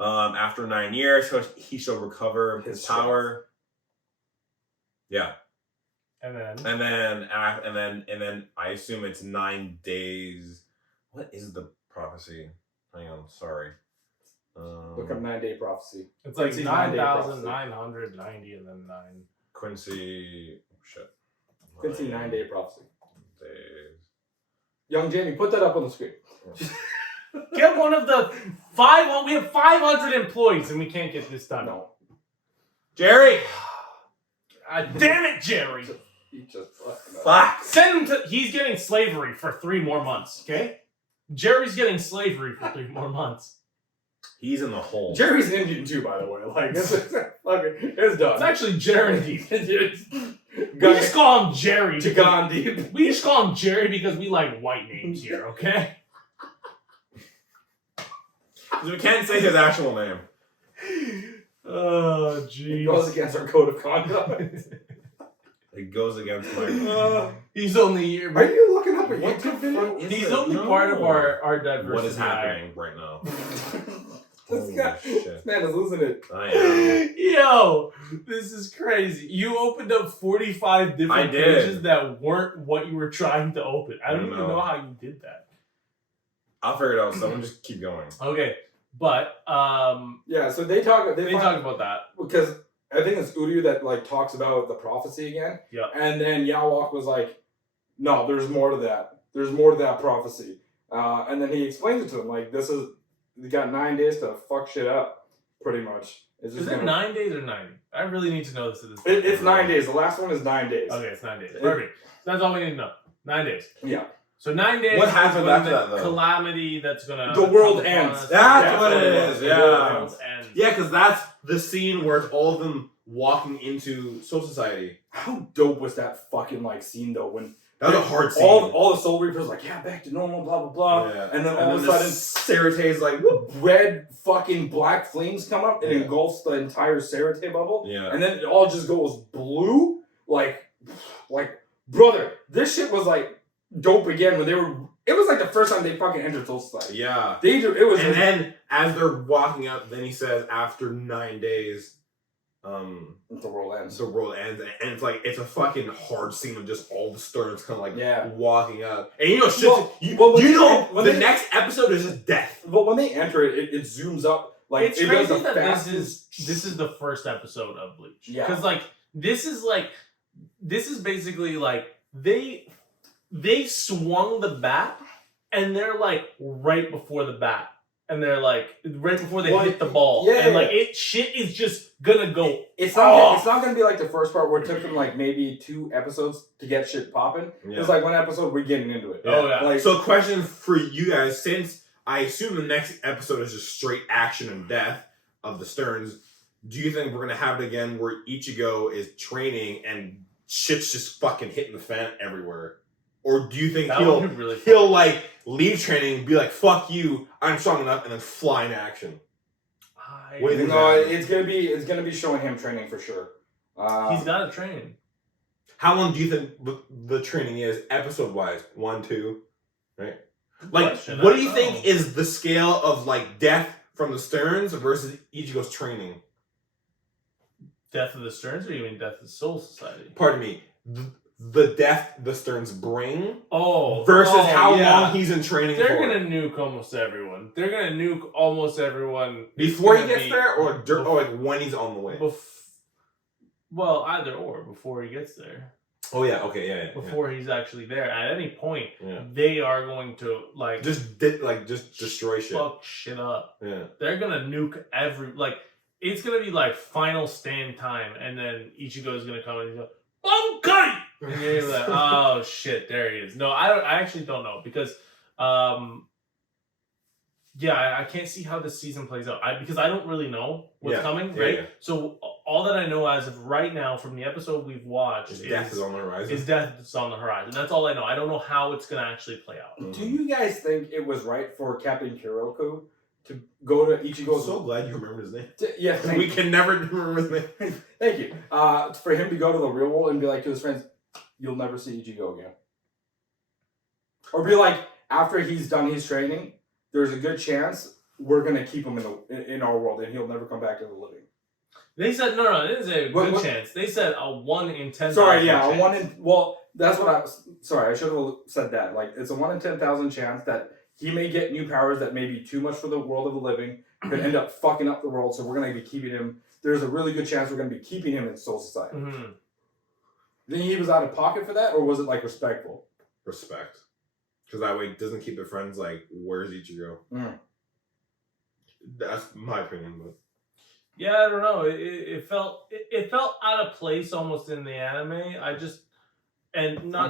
After 9 years, he shall recover his power. Yeah. And then And then I assume it's 9 days. What is the prophecy? Hang on, sorry. Look up 9-day prophecy. it's like Quincy's 9-day prophecy. 9,990 and then 9. Quincy. Shit. Quincy 9-day prophecy. Days. Young Jamie, put that up on the screen. Get one of the 5. We have 500 employees and we can't get this done. No. Jerry! Damn it, Jerry! He just fucking Fuck! Send him to. He's getting slavery for 3 more months. Okay, Jerry's getting slavery for 3 more months. He's in the hole. Jerry's Indian too, by the way. Like, it's done. It's actually Jerry. We Gandhi. just call him Jerry. To Gandhi. We just call him Jerry because we like white names here. Okay. We can't say his actual name. Oh, It jeez. goes against our code of conduct. It goes against my. He's only. Are you looking up a What the YouTube video? fuck is He's it? only No. part of our diversity. What is happening right now? This guy, shit. this man is losing it. I am. Yo, this is crazy. You opened up 45 I different did. pages that weren't what you were trying to open. I don't even know how you did that. I'll figure it out. Someone just keep going. Okay. But yeah, so they talk about that because I think it's Uryu that like talks about the prophecy again. Yeah. And then Yawok was like, no, there's more to that. There's more to that prophecy. And then he explains it to him like, you got 9 days to fuck shit up, pretty much. Is it 9 days or 90? I really need to know this at this point. It's 9 days. The last one is 9 days. Okay, it's 9 days. Perfect. That's all we need to know. 9 days. Yeah. So 9 days. What happens after that, though? Calamity that's gonna. The world ends. That's what it is. Yeah. The world ends. Yeah, because that's the scene where it's all of them walking into Soul Society. How dope was that fucking like scene though? When that was a hard scene. All the Soul Reapers like, yeah, back to normal, blah blah blah. Yeah. And then all of a sudden, Sarate's like, whoop. red fucking black flames come up and engulfs the entire Sarate bubble. Yeah. And then it all just goes blue. Like brother, this shit was like dope again when they were. It was like the first time they fucking entered Soul Society. Yeah. It was. And then as they're walking up, then he says, after 9 days, the world ends. The world ends, and it's like it's a fucking hard scene of just all the Sterns kind of like walking up, and you know, shit. The next episode is just death. But when they enter it zooms up. Like it's crazy that this is the first episode of Bleach. Yeah, because this is basically like they swung the bat, and they're like right before the bat. And they're like right before they hit the ball, shit is just gonna go. It's not gonna be like the first part where it took them like maybe 2 episodes to get shit popping. Yeah. It's like 1 episode we're getting into it. Yeah. Oh yeah. So question for you guys, since I assume the next episode is just straight action and death of the Sterns, do you think we're gonna have it again where Ichigo is training and shit's just fucking hitting the fan everywhere? Or do you think he'll like leave training, be like, fuck you, I'm strong enough, and then fly in action? What do you think? No, it's gonna be showing him training for sure. He's gotta train. How long do you think the training is, episode wise? 1, 2, right? Like, what do you think is the scale of like death from the Sterns versus Ichigo's training? Death of the Sterns, or you mean death of the Soul Society? Pardon me. The death the Sterns bring versus how long he's in training They're gonna nuke almost everyone. They're gonna nuke almost everyone. Before he gets there or like when he's on the way? Well, either or, before he gets there. Oh yeah, okay, yeah. Before he's actually there. At any point, they are going to just destroy shit. Fuck shit up. Yeah. They're gonna nuke it's gonna be like final stand time, and then Ichigo's gonna come and he's like, BANKAIS! And you're like, oh shit, there he is. No, I actually don't know because, I can't see how this season plays out. Because I don't really know what's coming, right? Yeah. So all that I know as of right now from the episode we've watched is death is on the horizon. Death is on the horizon. That's all I know. I don't know how it's gonna actually play out. Do you guys think it was right for Captain Kuroku to go to Ichigo's... I'm so glad you remember his name. Yeah, we can never remember his name. Thank you. For him to go to the real world and be like to his friends, you'll never see Ichigo again. Or be like, after he's done his training, there's a good chance we're going to keep him in our world and he'll never come back to the living. They said, no, it is a good chance. They said a 1 in 10,000 Sorry, yeah, chance. a 1 in... Well, that's what I should have said that. Like, it's a 1 in 10,000 chance that he may get new powers that may be too much for the world of the living, could end up fucking up the world, so we're going to be keeping him... There's a really good chance we're going to be keeping him in Soul Society. Mm-hmm. Think he was out of pocket for that, or was it like respectful? Respect, because that way he doesn't keep their friends like, "Where's Ichigo?" That's my opinion, but yeah, I don't know. It felt out of place almost in the anime. I'm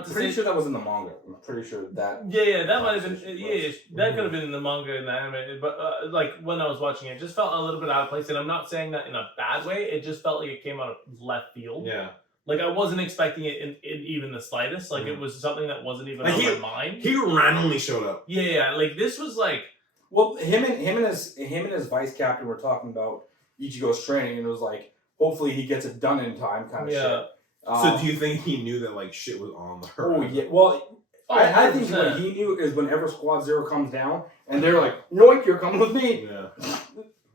pretty sure that was in the manga. I'm pretty sure that. Yeah, that might have been. Yeah, that could have been in the manga and the anime. But like when I was watching it just felt a little bit out of place, and I'm not saying that in a bad way. It just felt like it came out of left field. Yeah. Like, I wasn't expecting it in even the slightest. Like, it was something that wasn't even on my mind. He randomly showed up. Yeah. Like, this was like... Well, him and his vice captain were talking about Ichigo's training, and it was like, hopefully he gets it done in time kind of shit. So do you think he knew that, like, shit was on the horizon? Oh, yeah. Well, I think what he knew is whenever Squad Zero comes down, and they're like, yoink, you're coming with me. Yeah.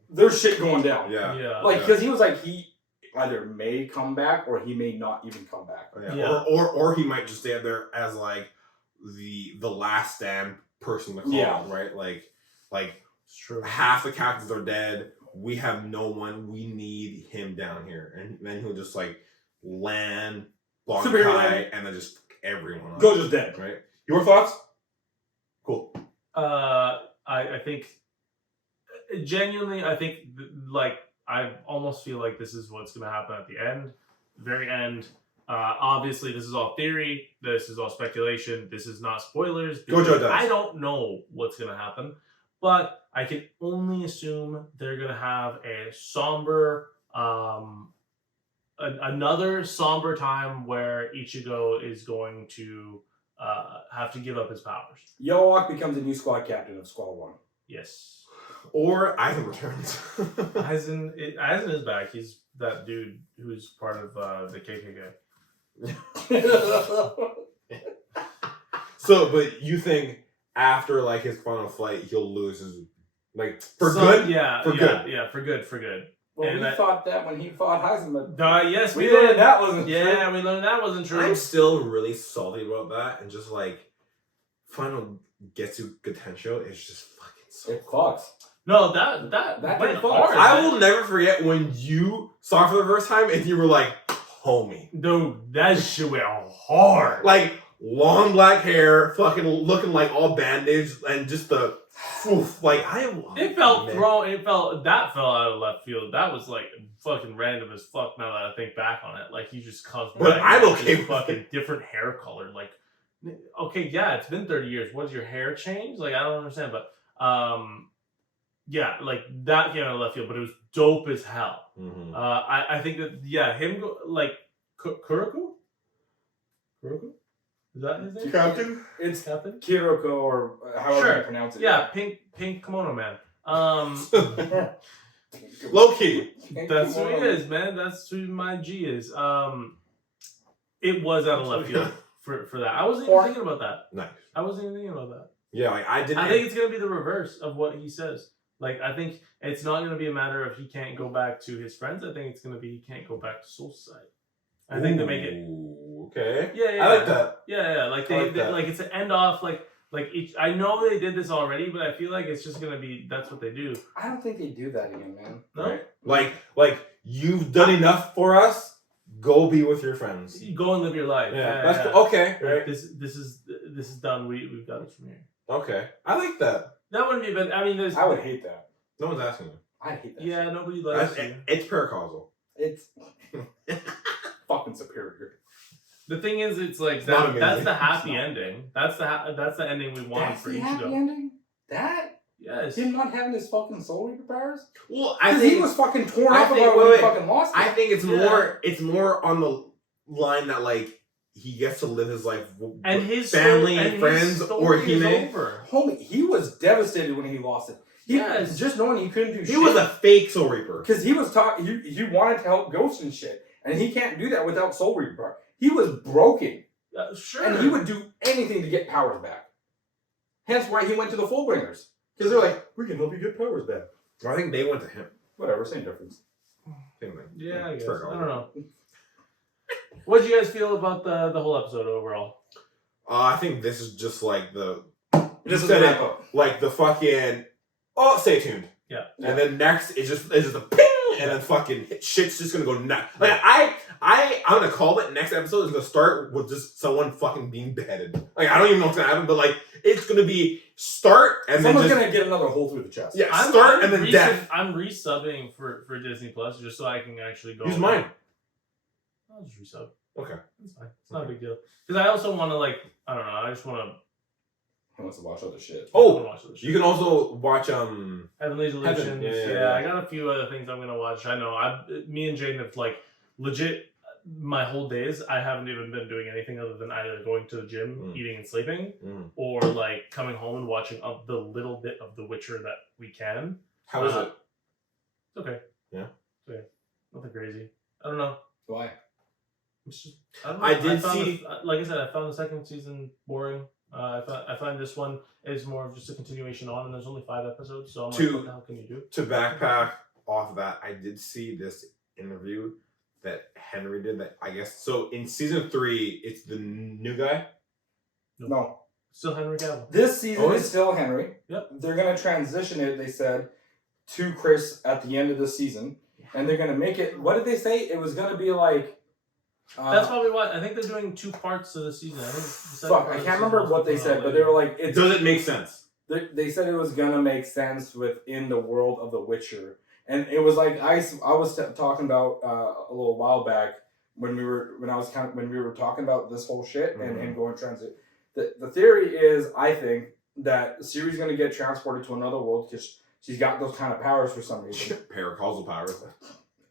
There's shit going down. Yeah. Like, because he was like, he either may come back or he may not even come back. Or he might just stay there as like the last stand person to call, right? Like It's true. Half the captains are dead. We have no one. We need him down here. And then he'll just like land, Bankai, and then just everyone. Gojo's dead. Right? Your thoughts? Cool. I think genuinely, I think like I almost feel like this is what's going to happen at the end, very end. Obviously, this is all theory. This is all speculation. This is not spoilers. Gojo does. I don't know what's going to happen, but I can only assume they're going to have a somber, another somber time where Ichigo is going to have to give up his powers. Yowok becomes a new squad captain of Squad 1. Yes. Or Aizen returns. Aizen is back. He's that dude who's part of the KKK. So, but you think after like his final fight, he'll lose his like for So, good? Yeah, For good. for good. Well, And we thought that when he fought Heisenberg. Yes, we learned did. that wasn't true. Yeah, we learned that wasn't true. I'm still really salty about that, and just like final Getsu Gatensho is just fucking so. It cool. fucks. No, that That went fucks. hard. I will never forget when you saw it for the first time, and you were like, "Homie." Dude, that shit went hard. Like long black hair, fucking looking like all bandaged, and just the oof, like It felt thrown. That fell out of left field. That was like fucking random as fuck. Now that I think back on it, like he just comes. But back I'm with okay this with fucking different hair color. Like, okay, yeah, it's been 30 years. What does your hair change? Like, I don't understand. But yeah, like that came out of left field, but it was dope as hell. Mm-hmm. I think that him like Kuroko. Is that his name? Captain? It's Captain. Kiroko, or however Sure. you pronounce it. Yeah, pink kimono man. Low key. That's who he is, man. That's who my G is. It was out of left field for that. I wasn't even thinking about that. Nice. I wasn't even thinking about that. Yeah, like I didn't. I think it's gonna be the reverse of what he says. Like, I think it's not gonna be a matter of he can't go back to his friends. I think it's gonna be he can't go back to Soul Society. I think they make it. Okay. Yeah. I like that. Yeah. Like I like they that. like it's an end off. Like each. I know they did this already, but I feel like it's just gonna be that's what they do. I don't think they do that again, man. No. Right. Like you've done enough for us. Go be with your friends. You go and live your life. Yeah. That's cool. Okay. Like, Right. this is done. We've got it from here. Okay. I like that. That wouldn't be, but I mean, there's. I would hate that. No one's asking you. I hate that. Yeah, shit. nobody likes you. It's paracausal. It's fucking superior. The thing is, it's like It's not that's amazing. the happy It's not. ending. That's the ending we wanted That's for the each happy of them. ending? That? Yes. Him not having his fucking soul reaper powers? Well, Because he was fucking torn up about when he fucking lost it. I think it's Yeah. more. It's more on the line that like he gets to live his life And with his family, and his friends, or story he is may. over. Homie, he was devastated when he lost it. He, Yes. Just knowing he couldn't do He shit. was a fake Soul Reaper. Because he was talking, he wanted to help Ghost and shit. And he can't do that without Soul Reaper power. He was broken. Sure. And he would do anything to get powers back. Hence why he went to the Fullbringers. Because they're like, we can help you get powers back. I think they went to him. Whatever, same difference. Same thing. Yeah, I It's guess. I paracausal. don't know. What did you guys feel about the whole episode overall? I think this is just like the This is said a it. wrap up. like the fucking stay tuned. Yeah. And then next it's just a ping and then fucking shit's just gonna go nuts. Like I'm gonna call it next episode is gonna start with just someone fucking being beheaded. Like I don't even know what's gonna happen, but like it's gonna be start and Someone's then just gonna get another hole through the chest. yeah, start and then death. I'm resubbing for Disney Plus just so I can actually go. Use mine. I'll just resub. Okay. It's fine. It's not a big deal. Because I also want to I don't know. I just want to. He wants to watch other shit. Oh, watch other shit. you can also watch Heavenly's Illusions. Yeah, Yeah, I got a few other things I'm gonna watch. I know. Me and Jane have legit my whole days. I haven't even been doing anything other than either going to the gym, eating and sleeping, or coming home and watching the little bit of The Witcher that we can. How is it? It's okay. Yeah. It's okay. Nothing crazy. I don't know. Why? It's just, I don't know. I did found see- like I said, I found the second season boring. I find this one is more of just a continuation on, and there's only 5 episodes, so I'm like, what the hell can you do? To backpack off of that, I did see this interview that Henry did that I guess so in season 3 it's the new guy. No. Still Henry Cavill. This season is still Henry. Yep. They're gonna transition it. They said to Chris at the end of the season, and they're gonna make it. What did they say? It was gonna be like. That's probably what I think they're doing 2 parts of the season. I think. I can't remember what they said, but they were like, Does it make sense? They said it was gonna make sense within the world of The Witcher, and it was like I was talking about a little while back when we were talking about this whole shit and going transit. The theory is, I think that Ciri's gonna get transported to another world because she's got those kind of powers for some reason. Paracausal powers.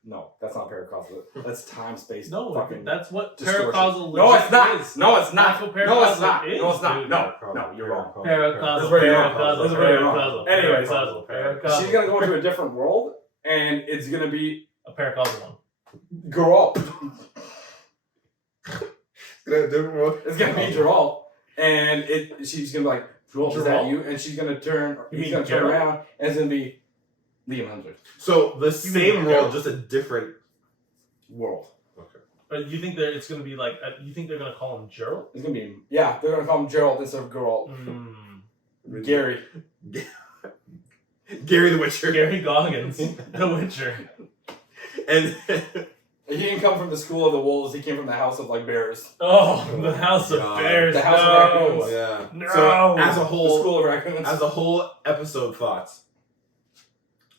No, that's not paracausal. That's time space. No, fucking that's what distortion. paracausal No, it's not. is. No, it's not. That's what No, it's not. is, No, it's not. dude. No, you're wrong. Paracausal. This is where you're wrong. Paracausal. This is where you're wrong. Paracausal. Anyways, Paracausal. she's gonna go into a different world, and it's gonna be A paracausal one. Geralt. It's It's gonna be Geralt, and she's gonna be like, Geralt, is that Geralt? you? And she's gonna turn. You He's mean gonna turn Geralt? around, and it's gonna be Liam Hemsworth. So the mean same world, Geralt? just a different World. Okay. But you think that it's going to be like? You think they're going to call him Gerald? It's gonna be they're gonna call him Geralt instead of Geralt. Gary. Gary the Witcher. Gary Goggins, The Witcher. And He didn't come from the school of the wolves. He came from the house of like bears. Oh, the House of God. Bears. The House of no. Raccoons. yeah. No. So as a The whole, school of raccoons. as a whole episode thoughts.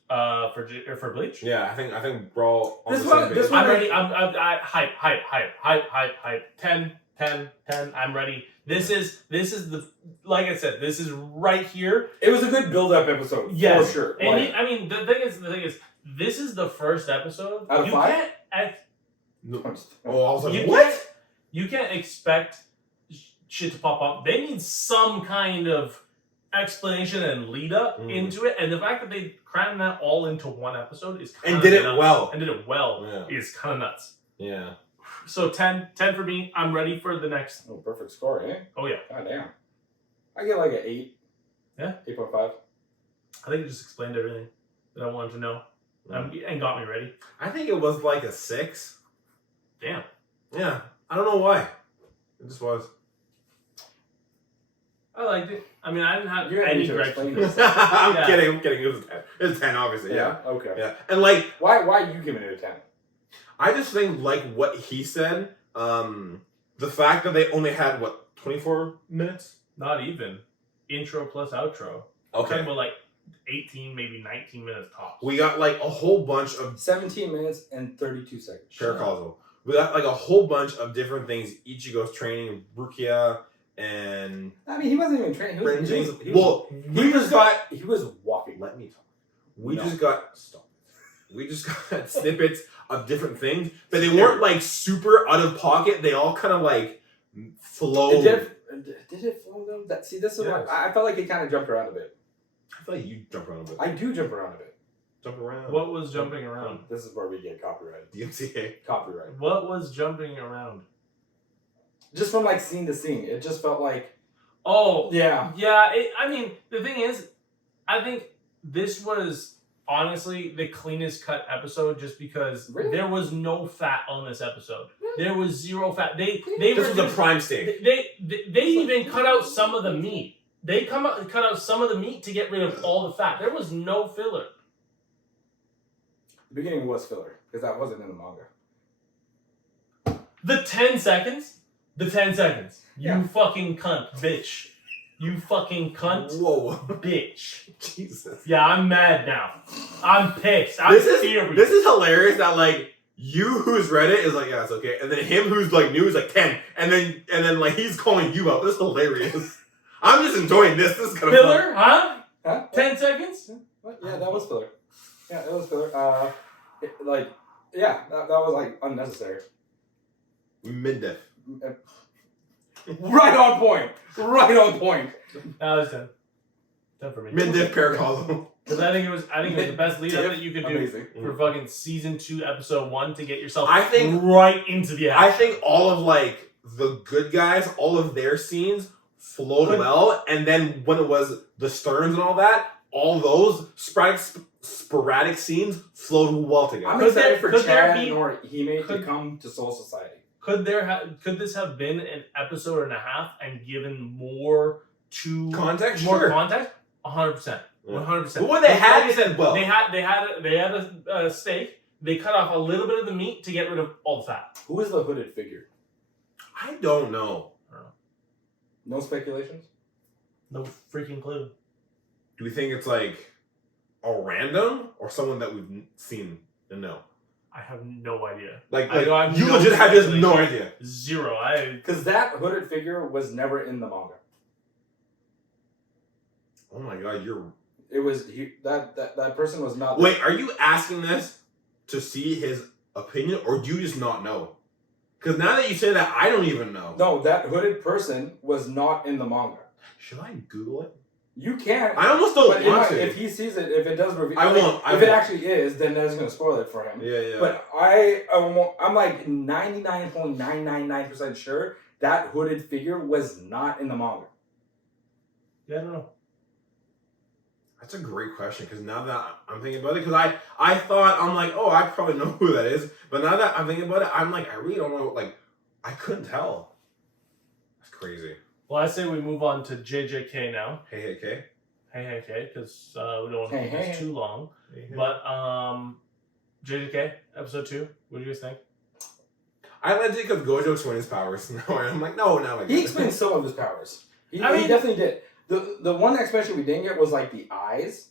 For Bleach. Yeah, I think we're all on This the one- same page. this one- I'm ready. I hype. 10. I'm ready. This is the, like I said, this is right here. It was a good build-up episode, Yes. for sure. And Like, I mean, the thing is, this is the first episode. Out of 5? No. I'm just- Oh, I was like, You what? You can't expect shit to pop up. They need some kind of explanation and lead up into it, and the fact that they crammed that all into one episode is kind And of did it nuts. well. And did it well Yeah. is kind of nuts. Yeah. So 10 for me. I'm ready for the next. Oh, perfect score, eh? Oh yeah, God damn. I get like an 8. Yeah. 8.5. I think it just explained everything that I wanted to know and got me ready. I think it was like a 6. Damn. Yeah. I don't know why. It just was. I liked it. I mean, I didn't have You any need to gripes explain with this. it. I'm Yeah. kidding. It was 10. It's 10, obviously. Yeah. Okay. Yeah. And like, Why you giving it a 10? I just think like what he said, the fact that they only had 24 minutes? Not even intro plus outro. Talking Okay. about like 18, maybe 19 minutes tops. We got like a whole bunch of 17 minutes and 32 seconds. paracausal. We got like a whole bunch of different things. Ichigo's training, Rukia, and I mean, he wasn't even training. He was, he was walking. let me talk. We No. just got stop. We just got snippets of different things, but they weren't like super out of pocket. They all kind of like flowed. Did it flow though? This is Yes. what I felt like it kind of jumped around a bit. I feel like you jump around a bit. I do jump around a bit. Jump around. What was jumping around? This is where we get copyrighted. DMCA. Copyright. What was jumping around? Just from like scene to scene, it just felt like Oh, yeah. I mean, the thing is, I think this was honestly the cleanest cut episode, just because Really? there was no fat on this episode. There was zero fat. They This was a reduced- prime steak. They even cut out some of the meat. They cut out some of the meat to get rid of all the fat. There was no filler. The beginning was filler because that wasn't in the manga. The 10 seconds. You Yeah. fucking cunt, bitch. You fucking cunt, Whoa. bitch. Jesus. Yeah, I'm mad now. I'm pissed. I'm This furious. is hilarious that like you who's read it is like, yeah, it's okay. And then him who's like new is like 10. And then like he's calling you out. This is hilarious. I'm just enjoying this. This is kind of Filler, huh? Huh? 10 seconds? What? Yeah, that was filler. Yeah, it was filler. That was like unnecessary. Mid-def. Right on point. Right on point. That was 10. 10 for me. Mid-def paracausal. Because I think it was the best lead up that you could do Amazing. for fucking season 2, episode 1 to get yourself I think- right into the action. I think all of like the good guys, all of their scenes flowed well, and then when it was the Sterns and all that, all those sporadic scenes flowed well together. I'm Could excited there- for could there Chad be- or Hime to could- come to Soul Society. Could this have been an episode and a half and given more to Context, more sure. context, 100%. 100%. But what they had is that they had a steak. They cut off a little bit of the meat to get rid of all the fat. Who is the hooded figure? I don't know. No speculations? No freaking clue. Do we think it's like a random or someone that we've seen and know? I have no idea. Like you legit have just no idea. Zero. Because that hooded figure was never in the manga. Oh my god, It was that person was not. Wait, are you asking this to see his opinion, or do you just not know? Because now that you say that, I don't even know. No, that hooded person was not in the manga. Should I Google it? You can. I almost don't want to. If he sees it, if it does reveal, I won't. If it actually is, then that's going to spoil it for him. Yeah. But I'm like 99.999% sure that hooded figure was not in the manga. Yeah, I don't know. That's a great question, because now that I'm thinking about it, because I thought, I'm like, oh, I probably know who that is, but now that I'm thinking about it, I'm like, I really don't know, like, I couldn't tell. That's crazy. Well, I say we move on to JJK now. Hey, Hey, because we don't want to keep Hey. this too long. But JJK, episode 2, what do you guys think? I liked it because Gojo explained his powers. No, I'm like, no, now I get He it. explained some of his powers. He I mean- definitely did. The one explanation we didn't get was like the eyes,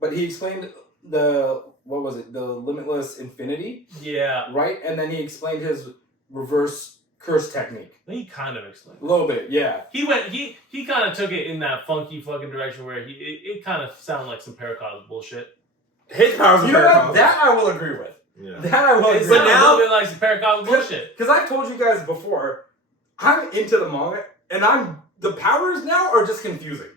but he explained the limitless infinity, Yeah, right? And then he explained his reverse curse technique he kind of explained. a little bit. Yeah, He kind of took it in that funky fucking direction where it kind of sounded like some Paracos bullshit. His powers are you know very what? That I will agree with. Yeah. That I will It agree with. sounded a little bit like some Paracos bullshit. Because I told you guys before, I'm into the manga, and the powers now are just confusing.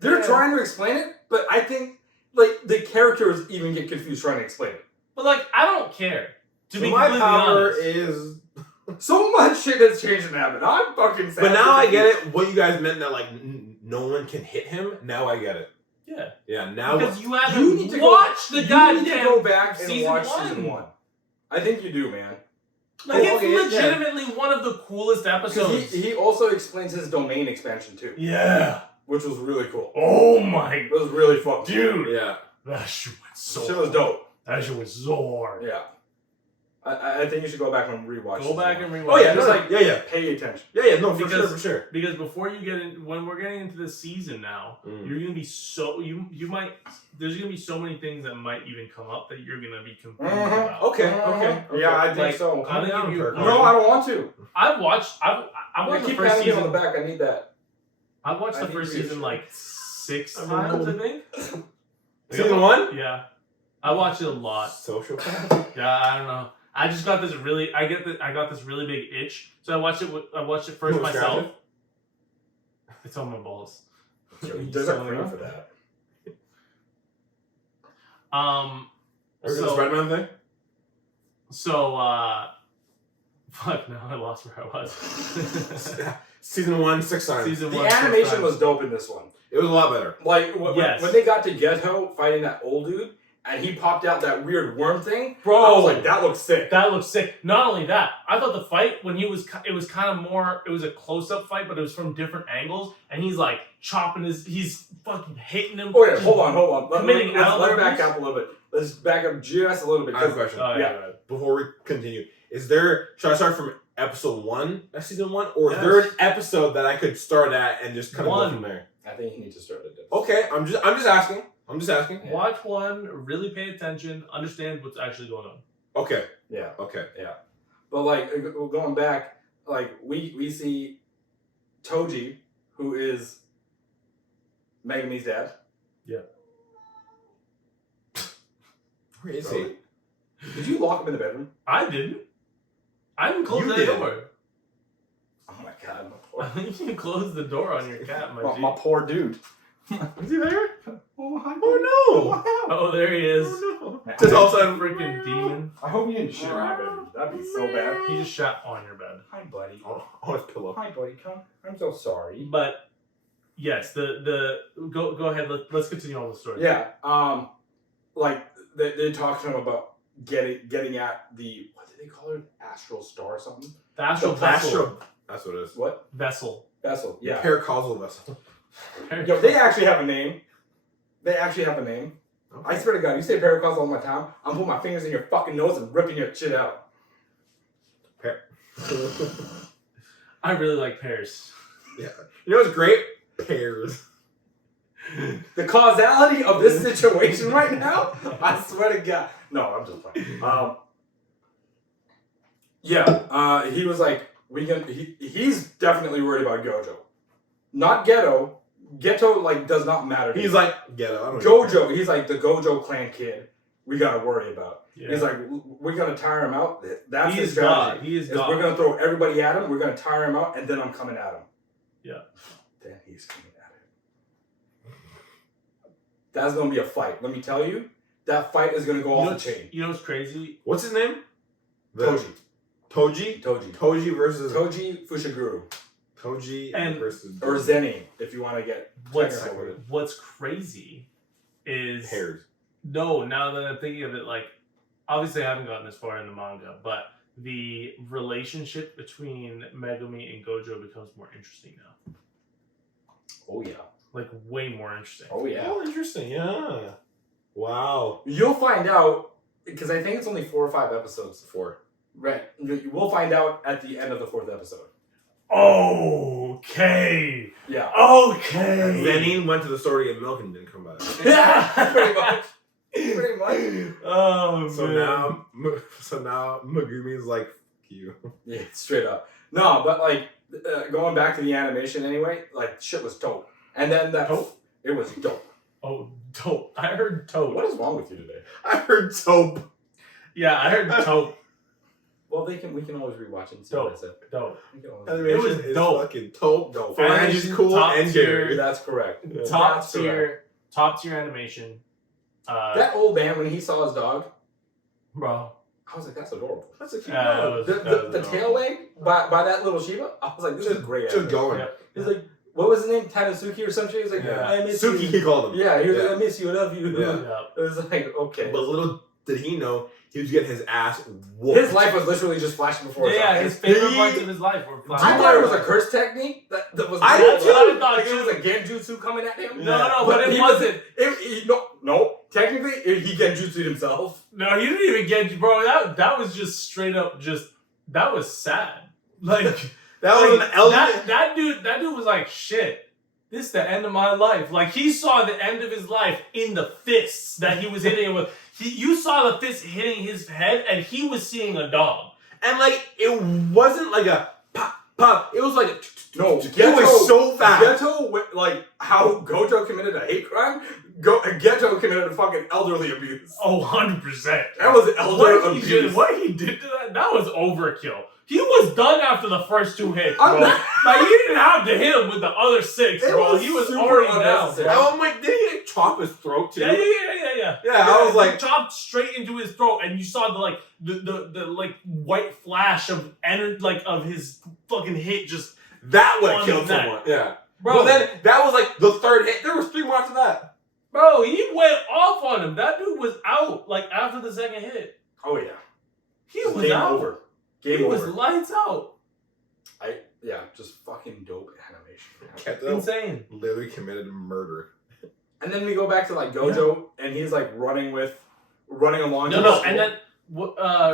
They're trying to explain it, but I think like the characters even get confused trying to explain it. But like, I don't care. To be my completely power honest. is... So much shit has changed and happened. I'm fucking sad. But now I get it, what you guys meant that, like, no one can hit him. Now I get it. Yeah. Yeah, now... Because you You haven't need to watched the you goddamn need to go back and season watch 1. season 1. I think you do, man. Like, it's Okay, yeah. legitimately one of the coolest Because episodes. he also explains his domain expansion too, Yeah. which was really cool. Oh my... It was really fucking Dude. Yeah. That shit went so Shit was dope. That shit was so hard. Yeah. I think you should go back and rewatch. Go back and rewatch. Oh, yeah, Just no, like yeah. pay attention. Yeah, no, Because- for sure. Because before you get in, when we're getting into this season now, you're gonna be so you might. There's gonna be so many things that might even come up that you're gonna be confused about. Okay. Yeah, I think Like, so. I'm gonna give you. No, I don't want to. I've watched. I've I watched the keep first patting him on season. the back. I need that. I've watched I the need first season reassurance. like 6 I mean, times, I no. think. Season 1? Yeah, I watched it a lot. Sociopath. Yeah, I don't know. I just got this really. I got this really big itch, so I watched it. I watched it first You wanna myself. scratch It's on my balls. There's a cream for that. Or So- the Spider-Man thing? So, fuck, now I lost where I was. Season 1, 6 times. Season The 1. animation was dope in this one. It was a lot better. Like Yes. when they got to Geto fighting that old dude, and he popped out that weird worm thing. Bro. I was like, that looks sick. That looks sick. Not only that, I thought the fight when it was kind of more. It was a close-up fight, but it was from different angles, and he's like chopping he's fucking hitting him. Oh yeah, hold on. Committing Let's back outlaws. up a little bit. Let's back up just a little bit. I have a question. Oh, Yeah. yeah. Before we continue, should I start from episode 1 of season 1? Or is Yes. there an episode that I could start at and just kind of go from there? I think you need to start at this. Okay, I'm just asking. Yeah. Watch one, really pay attention, understand what's actually going on. Okay. Yeah. Okay. But like going back, like we see Toji, who is Megami's dad. Where is he? Did you lock him in the bedroom? I didn't. I didn't close You that didn't. door. Oh my god, I think you can close the door on your cat, my G. my poor dude. Is he there? Oh, hi, Oh no! Oh, there he is. Oh no! Just all of a sudden, Freaking demon. I hope you didn't shit on my bedroom. That'd be so bad. He just shot on your bed. Hi, buddy. on his pillow. Hi, buddy. Come. I'm so sorry. But yes, the go ahead. Let's continue on the story. Yeah. Like they talked to him about getting at the what did they call it? Astral star or something? The astral The vessel. That's what it is. What? Vessel. Vessel. Yeah. Paracausal vessel. Yo, they actually have a name. Okay. I swear to God, you say paracausal all my time, I'm putting my fingers in your fucking nose and ripping your shit out. I really like pears. Yeah. You know what's great? Pears. The causality of this situation right now, I swear to God. No, I'm just playing. He was like, he's definitely worried about Gojo. Not Geto. Geto, like, does not matter. He's like, Geto. I don't Gojo, he's like the Gojo clan kid we gotta worry about. Yeah. He's like, we're gonna tire him out. That's He his is strategy. God. He is We're God. gonna throw everybody at him, we're gonna tire him out, and then I'm coming at him. Yeah. Then he's coming at him. That's gonna be a fight. Let me tell you, that fight is gonna go off the chain. You know what's crazy? What's his name? Toji. Toji versus Toji Fushiguro. Toji versus or Zenin, if you want to get technical with it. What's crazy is hairs. No, now that I'm thinking of it, like obviously I haven't gotten this far in the manga, but the relationship between Megumi and Gojo becomes more interesting now. Oh yeah. Like way more interesting. Oh yeah. Oh, interesting. Yeah. Wow. You'll find out because I think it's only 4 or 5 episodes. 4. Right. We'll find out at the end of the 4th episode. Okay. Yeah. Okay. Zenin went to the store to get milk and didn't come back. Yeah. Pretty much. Pretty much. Oh So man. now Megumi's like, F you. Yeah, straight up. No, but like going back to the animation anyway, like shit was dope. And then that it was dope. Oh, dope. I heard toad. What is wrong with you today? I heard taupe. Yeah, I heard toad. Well, we can always rewatch it and see what I said. Dope. Animation was is dope. fucking taupe. Dope. Phalange's cool Top and tier. Gary. That's correct. Top tier animation. That old man when he saw his dog, Bro. I was like, that's adorable. That's a cute Yeah, dog. The tail wag by that little Shiba, I was like, this is great. Just going. Yep. He's like, what was his name? Tanasuki or some shit? He's like, Yeah. I miss Suki, you. he called him. Yeah, he was like, I miss you, I love you. Yeah. Yeah. It was like, okay. But little did he know, he was getting his ass whooped. His life was literally just flashing before his Yeah, eyes. his favorite parts of his life were I thought it was a curse technique. That was I did too. I thought it was a genjutsu coming at him. No, but it he wasn't. No. Technically, he genjutsu'd himself. No, he didn't even get you, bro. That was just straight up that was sad. Like That was an element. That dude was like, shit, this is the end of my life. Like he saw the end of his life in the fists that he was hitting him with. You saw the fist hitting his head, and he was seeing a dog. And like, it wasn't like a pop, pop. It was like No, it was so fast. Geto, like how Gojo committed a hate crime, Geto committed a fucking elderly abuse. Oh, 100%. That was elderly abuse. What he did to that was overkill. He was done after the first 2 hits, I'm bro. not- Like, he didn't have to hit him with the other 6, It bro. was He was super already down, unnecessary. bro. I'm like, did he like, chop his throat too? Yeah. Yeah, I was he like, chopped straight into his throat, and you saw the like white flash of of his fucking hit just. that would have on killed his neck. someone. Yeah. Bro, But then that was like the 3rd hit. There was 3 more after that. bro, he went off on him. That dude was out like after the 2nd hit. Oh yeah, He Just was game out. over. He Game was over. lights out. Just fucking dope animation. Keto Insane. literally committed murder. And then we go back to like Gojo, and he's like running along. to the No, school. and then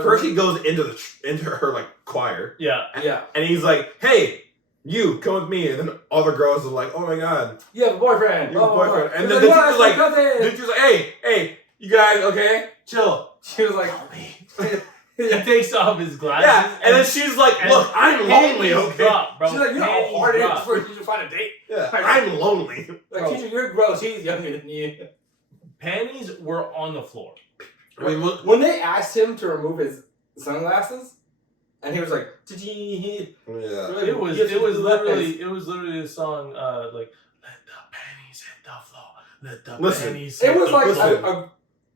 First, he goes into her like choir, yeah. Yeah. and he's like, "Hey, you come with me." And then all the girls are like, "Oh my god, You have a boyfriend. you have a boyfriend." And He's then the "What? teacher's like, Cousin." the teacher's like, "Hey, you guys, okay? Chill." She was like, He takes off his glasses. Yeah, and then she's like, and "Look, I'm lonely, panties okay?" drop, bro. she's like, you know how Panties hard it is drop. for you to find a date. Yeah, I'm lonely. Like, Bro. teacher, you're gross. He's younger than you. Panties were on the floor. I mean, look, When they asked him to remove his sunglasses, and he was like, "Tee-tee." yeah. It was literally a song like let the panties hit the floor. Let the Listen, panties It hit was the like floor.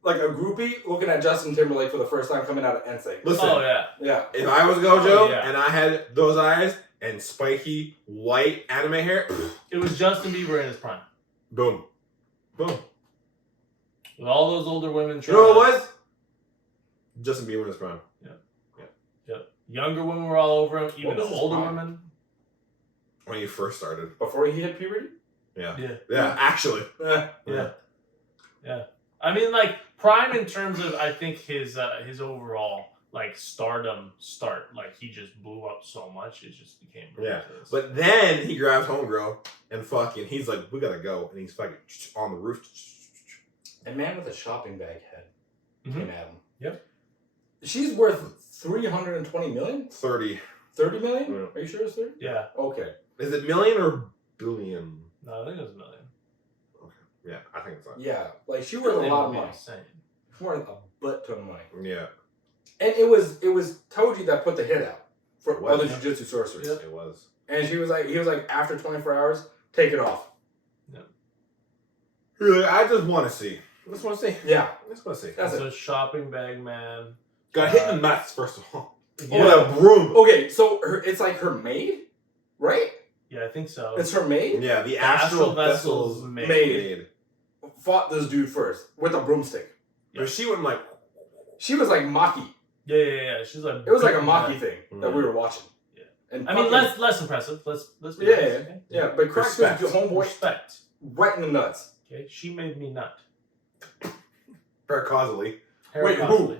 a groupie looking at Justin Timberlake for the first time coming out of NSYNC. Listen, Oh yeah. Yeah. if I was Gojo Oh, yeah. and I had those eyes and spiky white anime hair, It was Justin Bieber in his prime. boom, boom. With all those older women You know what trying it was? Justin Bieber in his prime. Yep. Younger women were all over him, even What was the his older prime? women. When he first started. Before he hit puberty? Yeah, actually. Yeah. I mean, like, prime in terms of, I think, his overall, like, stardom start. Like, he just blew up so much, it just became ridiculous. But then he grabs Homegirl and fucking, he's like, we gotta go. And he's fucking on the roof. A man with a shopping bag head came at him. Yep. She's worth 320 million? 30. 30 million? Yeah. Are you sure it's 30? Yeah. Okay. Is it million or billion? No, I think it was $1 million. Okay. Yeah, I think it's that. Yeah. Like, she worth a lot of money. Insane. She worth a butt ton of money. Yeah. And it was Toji that put the hit out for What? other jujutsu sorcerers. It was. And he was like, after 24 hours, take it off. Really, I just want to see. I just want to see. Yeah. I just want to see. That's It's it. a shopping bag man. Got hit in the nuts, first of all. Yeah. Oh, that broom. Okay, so it's like her maid, right? Yeah, I think so. It's her maid? Yeah, the Astral astral Vessel's vessels maid. made. Fought this dude first with a broomstick. But she went like, She was like Maki. Yeah. She's like. It was like a Maki thing that we were watching. Yeah. And I mean, fucking- less impressive. Let's be Yeah, honest, yeah, okay? yeah. But crack Respect. this homeboy Respect. right in the nuts. Okay, she made me nut. very causally. Wait, who? Costly.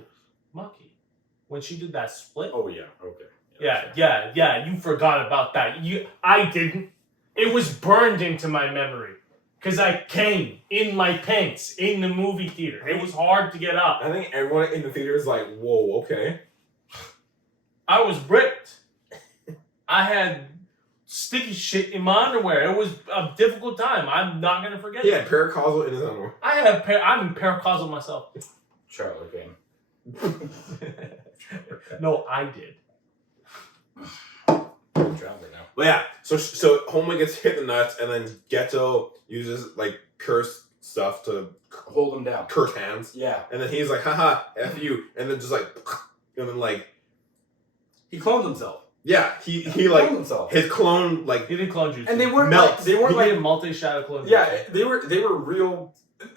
Maki. When she did that split. Oh yeah, okay. Yeah. You forgot about that. I didn't. It was burned into my memory because I came in my pants in the movie theater. It was hard to get up. I think everyone in the theater is like, whoa, okay. I was bricked. I had sticky shit in my underwear. It was a difficult time. I'm not gonna forget He it. had paracausal in his underwear. I'm paracausal myself. Charlotte came. No, I did. Traveler now. But yeah, so Homeboy gets hit in the nuts, and then Geto uses like curse stuff to Hold him down. curse hands, Yeah. and then he's like, haha, F you, and then just like, and then like, He cloned himself. yeah, he Cloned like, himself. his clone, like, He did clone juice. And they weren't melts. like, they weren't He like did multi-shadow clone juice. yeah, they were real.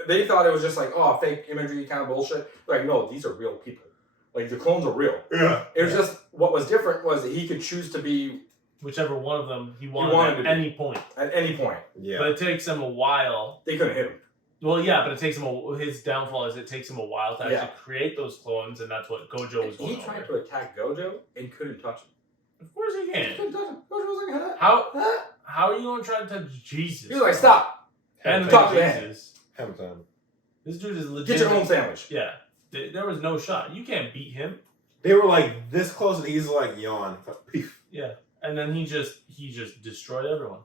They thought it was just like, oh, fake imagery kind of bullshit. Like, no, these are real people. Like, the clones are real. yeah. It was just, what was different was that he could choose to be Whichever one of them he wanted, wanted to at be. any point. at any point. Yeah. But it takes him a while. They couldn't hit him. Well, yeah, but it takes him his downfall is it takes him a while to actually Yeah. create those clones, and that's what Gojo was going He tried over. to attack Gojo and couldn't touch him. Of course he He can. couldn't touch him. Gojo was like, huh? How Huh? how are you going to try to touch Jesus? He was like, stop. And Talk to the hand. Jesus. Hammer time. This dude is legit. Get your own sandwich. Yeah. There was no shot. You can't beat him. They were like this close, and he's like yawn. Yeah. And then he just destroyed everyone.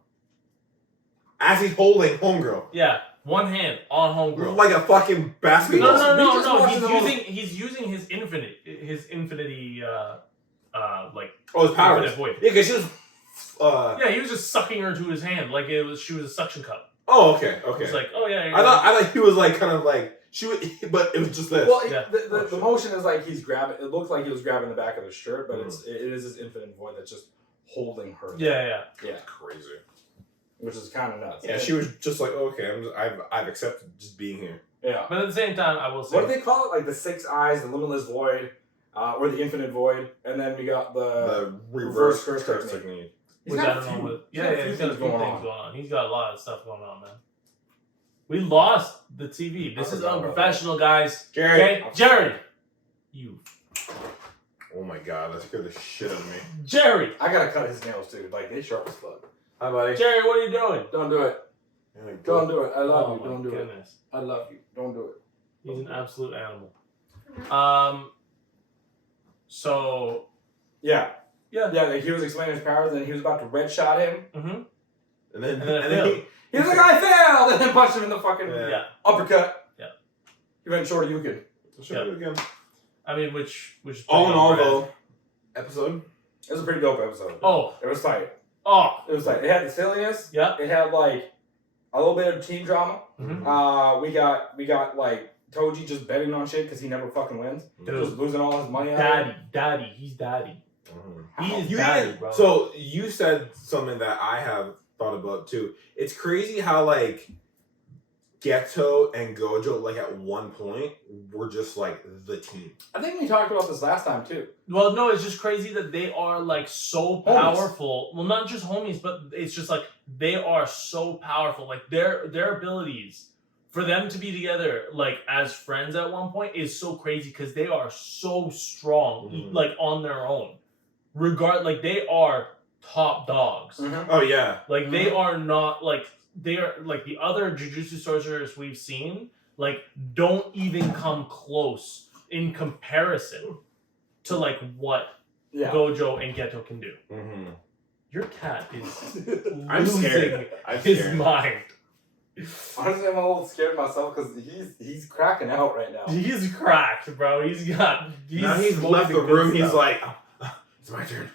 As he's holding Homegirl. Yeah. One hand on homegirl. Like a fucking basketball. We just watched the most- He's using his infinity like Oh, his powers. infinite void. Yeah, because she was. Yeah, he was just sucking her to his hand like she was a suction cup. Oh, okay, okay. It's like, oh yeah. I thought he was like kind of like she was, but it was just this. Well, Yeah. the motion is like he's grabbing. It looked like he was grabbing the back of his shirt, but Mhm. it is this infinite void that's just holding her. Yeah. Yeah. Crazy. Which is kind of nuts. Yeah, she was just like, okay, I've accepted just being here. Yeah. But at the same time, I will say, What do they call it? Like the six eyes, the limitless void, or the infinite void, and then we got the reverse curse curse technique. technique. He's which got I a don't know few- what. he's got a Yeah, few he's got a things few going things on. going on. He's got a lot of stuff going on, man. We lost the TV. This is unprofessional, guys. Jerry. Okay, Jerry. You, Oh my god, that scared the shit out of me. Jerry. I gotta cut his nails too. Like they sharp as fuck. Hi, buddy. Jerry, what are you doing? Don't do it. You're like, Don't do it. I love Oh you. my Don't do it. goodness. I love you. Don't do it. He's an absolute animal. So Yeah. yeah. Yeah. Like he was explaining his powers, and he was about to red shot him. Mm-hmm. And then And then it failed. He was like, I failed, and then punched him in the fucking Yeah. uppercut. Yeah. He went short of Yukin. Show it again. I mean, which All in all, pretty though, episode. It was a pretty dope episode. Oh, It was tight. oh, It was tight. It had the silliness. yeah. It had like a little bit of team drama. Mm-hmm. We got like Toji just betting on shit because he never fucking wins. Dude. Just losing all his money. on it. Daddy, he's daddy. Mhm. He is You daddy, even- bro. So you said something that I have thought about too. It's crazy how like Geto and Gojo, like at one point, were just like the team. I think we talked about this last time too. Well, no, it's just crazy that they are like so powerful. Well, not just homies, but it's just like they are so powerful. Like their abilities for them to be together, like as friends at one point, is so crazy because they are so strong, like on their own. Like they are top dogs. Mm-hmm. Oh yeah, like they are not like. They are like the other Jujutsu sorcerers we've seen, like don't even come close in comparison to like what Gojo and Geto can do. Mm-hmm. Your cat is I'm scared. his mind. Honestly, I'm a little scared myself because he's cracking out right now. He's cracked, bro. He's left the room. He's like, it's my turn.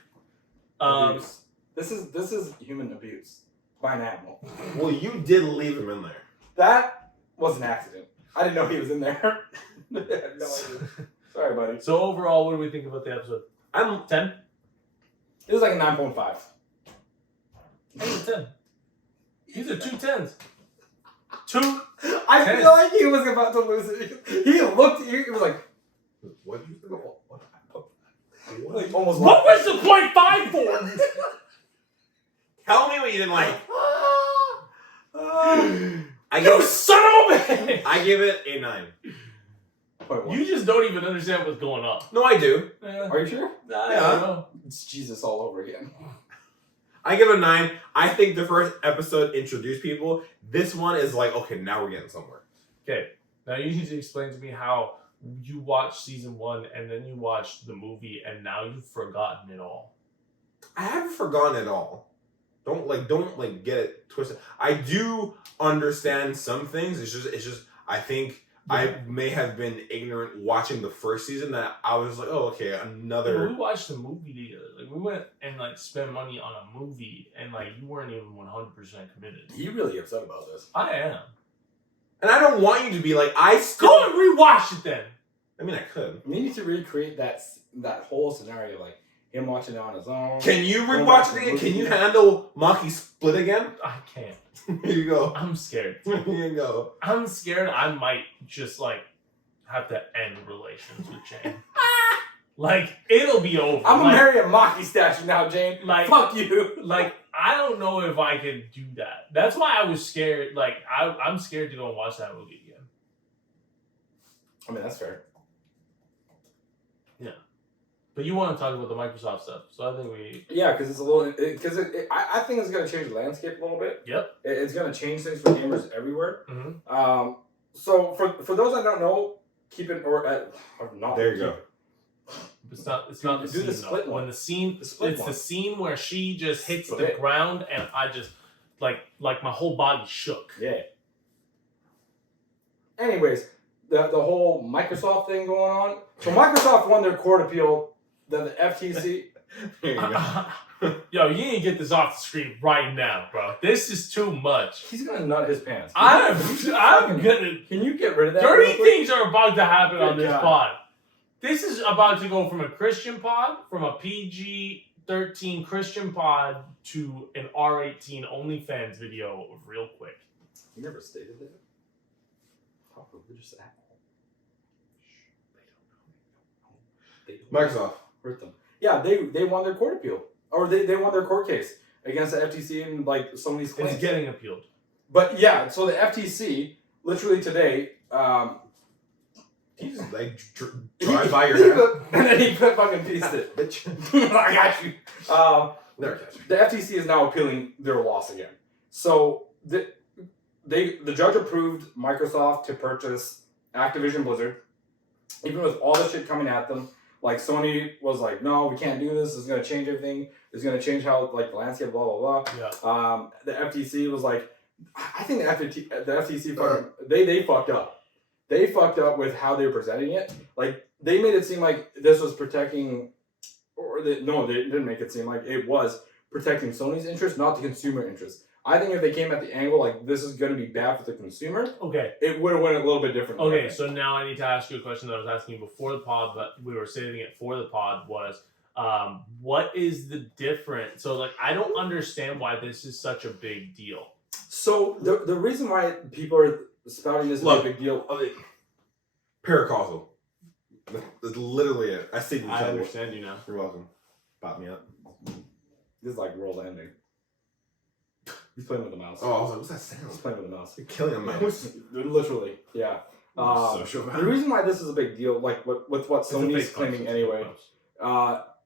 Abuse. This is human abuse. By an animal. Well, you did leave him in there. That was an accident. I didn't know he was in there. I had no idea. Sorry, buddy. So overall, what do we think about the episode? I'm 10. It was like a 9.5. I think 10. These are 2 10s. 2. I feel like he was about to lose it. He looked. He was like, what? Like almost. What was the 0.5 for? Tell me what you didn't like. You son of a bitch! I give it a 9. You just don't even understand what's going on. No, I do. Are you sure? I don't know. It's Jesus all over again. I give it a 9. I think the first episode introduced people. This one is like, okay, now we're getting somewhere. Okay, now you need to explain to me how you watched season 1 and then you watched the movie and now you've forgotten it all. I haven't forgotten it all. Don't get it twisted. I do understand some things. It's just I think I may have been ignorant watching the first season that I was like, oh, okay, another. We watched the movie together. Like we went and like spent money on a movie, and like you weren't even 100% committed. He really upset about this. I am. And I don't want you to be like I still. Go and rewatch it then. I mean, I could. We need to recreate that whole scenario, like him watching it on his own. Can you rewatch it again? Can you handle Maki Split again? I can't. Here you go. I'm scared. Here you go. I'm scared I might just like have to end relations with Jane. Like it'll be over. I'm gonna marry a Maki statue now, Jane. Like fuck you. Like I don't know if I can do that. That's why I was scared. Like I'm scared to go and watch that movie again. I mean that's fair. Yeah. But you want to talk about the Microsoft stuff, so I think we... Yeah, because it's a little... I think it's going to change the landscape a little bit. Yep. It's going to change things for gamers everywhere. Mm-hmm. So for those that don't know, keep it... Or not... There you go. It's not the scene, the split though. one. When the scene... It's the scene where she just hits Split. the ground and I just... Like my whole body shook. Yeah. Anyways, the whole Microsoft thing going on. So Microsoft won their court appeal... Then the FTC. Here you go. Yo, you need to get this off the screen right now, bro. This is too much. He's gonna nut his pants. I'm gonna. Can you get rid of that? Dirty things are about to happen on this God. pod. This is about to go from a Christian pod, from a PG-13 Christian pod to an R18 OnlyFans video real quick. You never stated that. How religious that. Microsoft. Hurt them. Yeah, they won their court appeal. Or they won their court case against the FTC and like some of these claims. It's getting appealed. But yeah, so the FTC, literally today, He just like drive by your house. and then he fucking pieced it. Bitch. I got you. Never catch me. The FTC is now appealing their loss again. So the judge approved Microsoft to purchase Activision Blizzard, even with all the shit coming at them. Like Sony was like, no, we can't do this. It's gonna change everything. It's gonna change how like the landscape, blah blah blah. Yeah. The FTC was like, I think the FTC fucking they fucked up. They fucked up with how they were presenting it. Like they made it seem like this was protecting, they didn't make it seem like it was protecting Sony's interest, not the consumer interest. I think if they came at the angle like this is going to be bad for the consumer, Okay. it would have went a little bit different. Okay, so now I need to ask you a question that I was asking you before the pod, but we were saving it for the pod, was what is the difference? So, like, I don't understand why this is such a big deal. So the reason why people are spouting is a Look, big deal. Paracausal. That's literally it. I understand you now. You're welcome. Pop me up. This is like world ending. He's playing with the mouse. Oh, I was like, what's that sound? He's playing with the mouse. You're killing a mouse. Literally, yeah. Social The reason why this is a big deal, like with what Sony's claiming anyway,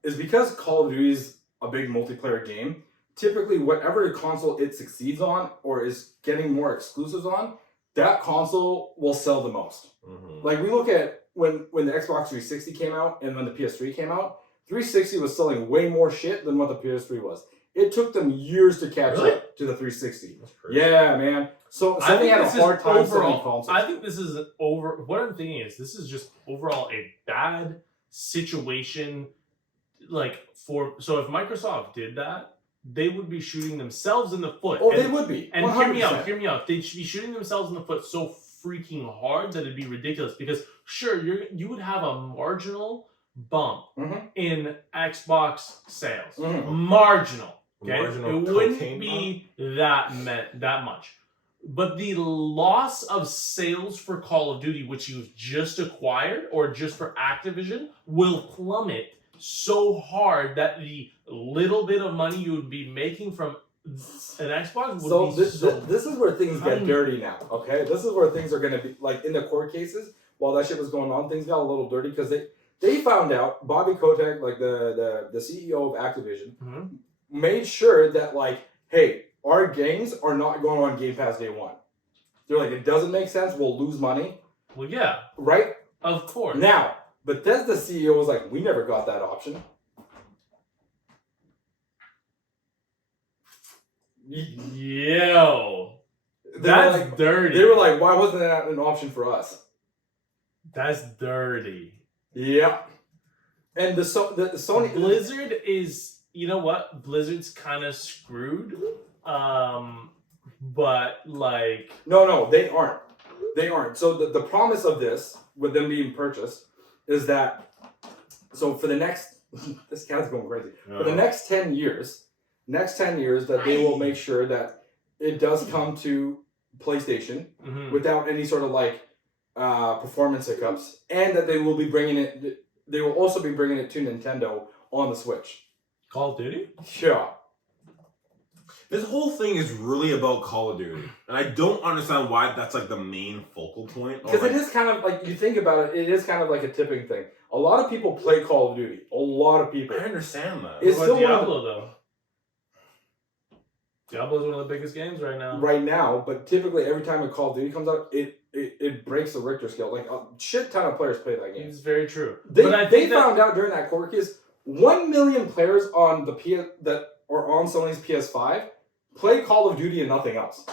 is because Call of Duty is a big multiplayer game. Typically, whatever console it succeeds on or is getting more exclusives on, that console will sell the most. Mm-hmm. Like we look at when the Xbox 360 came out and when the PS3 came out, 360 was selling way more shit than what the PS3 was. It took them years to catch up to the 360. Yeah, man. So Sony had a hard time selling consoles. I think this is what I'm thinking is this is just overall a bad situation. Like so if Microsoft did that, they would be shooting themselves in the foot. Oh, they would be. And 100%. hear me out. They'd be shooting themselves in the foot so freaking hard that it'd be ridiculous. Because sure, you would have a marginal bump in Xbox sales. Marginal. Okay, it wouldn't be that much. But the loss of sales for Call of Duty, which you've just acquired, or just for Activision, will plummet so hard that the little bit of money you would be making from an Xbox would be this is where things get dirty now, okay? This is where things are going to be, like, in the court cases, while that shit was going on, things got a little dirty, because they found out, Bobby Kotick, like, the CEO of Activision, made sure that, like, hey, our games are not going on Game Pass day one. They're like, it doesn't make sense, we'll lose money. Well, yeah. Right? Of course. Now, Bethesda CEO was like, we never got that option. Yo. That's dirty. They were like, why wasn't that an option for us? That's dirty. Yep. And the Sony... Blizzard is... You know what? Blizzard's kind of screwed. But, like... No, they aren't. They aren't. So the promise of this, with them being purchased, is that... So for the next... This cat's going crazy. For the next 10 years, that they will make sure that it does come to PlayStation without any sort of, like, performance hiccups. And that they will be bringing it... They will also be bringing it to Nintendo on the Switch. Call of Duty? Sure. This whole thing is really about Call of Duty. And I don't understand why that's like the main focal point. Because it is kind of like, you think about it, it is kind of like a tipping thing. A lot of people play Call of Duty. A lot of people. I understand that. It's still Diablo, though. Diablo is one of the biggest games right now. Right now, but typically every time a Call of Duty comes out, it breaks the Richter scale. Like, a shit ton of players play that game. It's very true. They found out during that court case, 1 million players on that are on Sony's PS5 play Call of Duty and nothing else.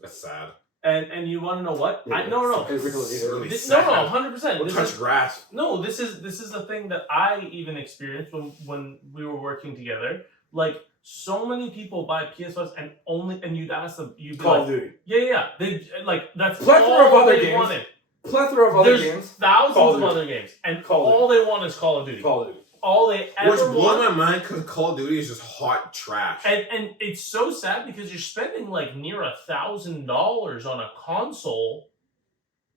That's sad. And you want to know what? Yeah, No. It's really sad. No, 100%. We'll touch grass. No, this is the thing that I even experienced when we were working together. Like, so many people buy PS5s and you'd ask them, you'd be Call of Duty. Yeah. They like that's plethora of all other they games. wanted. Plethora of other There's games. Thousands of other games, and all they want is Call of Duty. Call of Duty. All they ever Which want. blows my mind because Call of Duty is just hot trash. And it's so sad because you're spending like near $1,000 on a console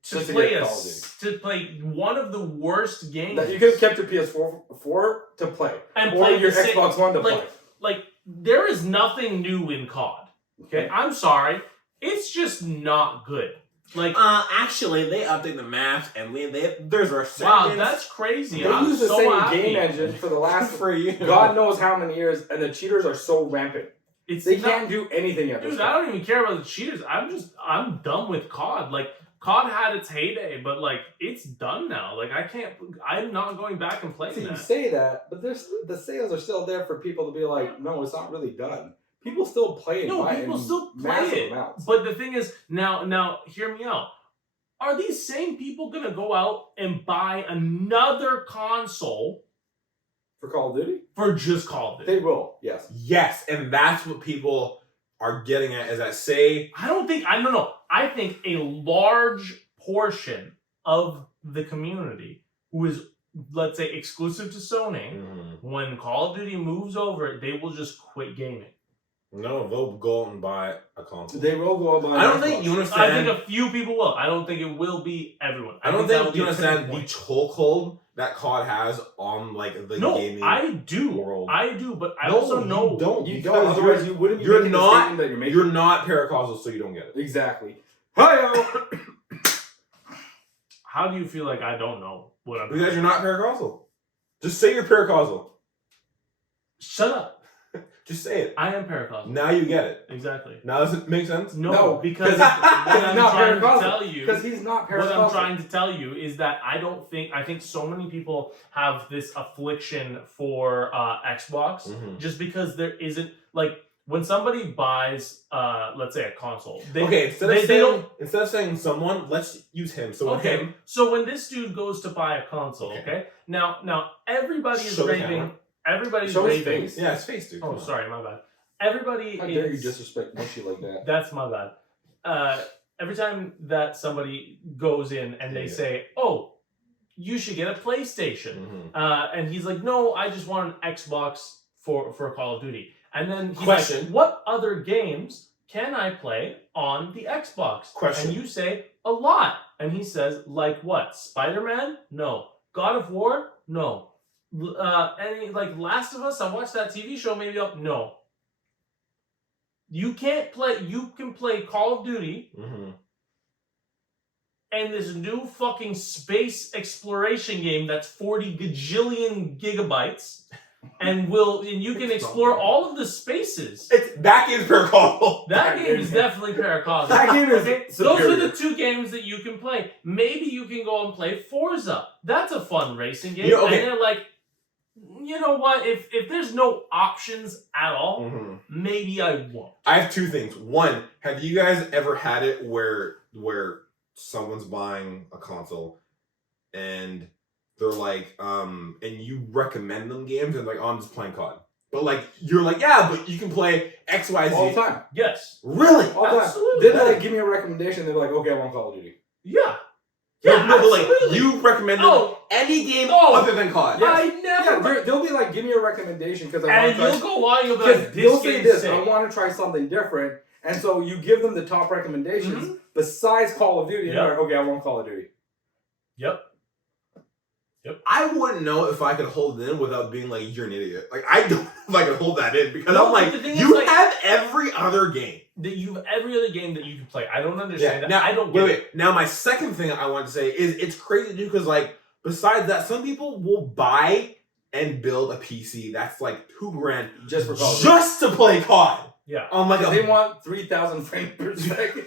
to play one of the worst games that you could have kept your PS4 to play, and or play your Xbox One to play. Like there is nothing new in COD. Okay, I'm sorry, it's just not good. Like, actually, they update the maps and there's restrictions. Wow, that's crazy. They use the same game engine for the last God knows how many years, and the cheaters are so rampant. They can't do anything at this point. I don't even care about the cheaters. I'm done with COD. Like, COD had its heyday, but like it's done now. Like I'm not going back and playing that. You say that, but the sales are still there for people to be like, no, it's not really done. People still play it. No, people still play it. Amounts. But the thing is, now hear me out. Are these same people gonna go out and buy another console for Call of Duty? For just Call of Duty? They will, yes. Yes, and that's what people are getting at, is that I think a large portion of the community who is, let's say, exclusive to Sony, when Call of Duty moves over, they will just quit gaming. No, they'll go out and buy a console. They will go out and buy. I don't think you understand. I think a few people will. I don't think it will be everyone. I don't think you understand the chokehold that COD has on like the gaming I do. world. I do, but I also know you don't. You Because don't. Otherwise, you wouldn't be you're making the not. statement that you're making. You're not paracausal, so you don't get it. Exactly. Hi-yo! How do you feel like I don't know what I'm Because you're not paracausal. Just say you're paracausal. Shut up. Just say it. I am paracausal. Now you get it. Exactly. Now does it make sense? No, because he's what I'm not trying to paracausal. tell you, Because he's not what I'm paracausal. trying to tell you is that I think so many people have this affliction for Xbox just because there isn't, like, when somebody buys, let's say a console, instead of saying someone, let's use him. So him. So when this dude goes to buy a console, okay, now everybody is raving. Everybody's Show his raving. face. Yeah, his face, dude. Oh, sorry, my bad. Everybody How is. dare you disrespect Mushy like that? That's my bad. Every time that somebody goes in and they say, "Oh, you should get a PlayStation," and he's like, "No, I just want an Xbox for Call of Duty." And then he's like, "What other games can I play on the Xbox?" And you say, "A lot." And he says, "Like what? Spider-Man? No. God of War? No. Any like Last of Us? I watched that TV show. Maybe no. You can't play. You can play Call of Duty, and this new fucking space exploration game that's 40 gajillion gigabytes, and you can explore all of the spaces. That game's paracausal. That game is definitely paracausal. That game is Those are the two games that you can play. Maybe you can go and play Forza. That's a fun racing game. And they're like, you know what? If there's no options at all, maybe I won't. I have two things. One, have you guys ever had it where someone's buying a console and they're like, and you recommend them games and like, oh, I'm just playing COD. But like, you're like, yeah, but you can play X, Y, Z. All the time. Yes. Really? All the time. Absolutely. Then they like, give me a recommendation. They're like, okay, I want Call of Duty. Yeah. Yeah, no, but like, you recommend any game other than COD. Yes. I never. Yeah, they'll be like, give me a recommendation because I want to try. And you'll go on, you'll be like, they'll say this, I want to try something different. And so you give them the top recommendations besides Call of Duty. And they're like, okay, I want Call of Duty. Yep. I wouldn't know if I could hold it in without being like, you're an idiot. Like, I don't know if I could hold that in because I'm like, you have every other game. Every other game that you can play. I don't understand that. Now, I don't get it. Now, my second thing I want to say is it's crazy too because, like, besides that, some people will buy and build a PC that's like $2,000 just for COD. Just to play COD. Yeah. They want 3,000 frames per second.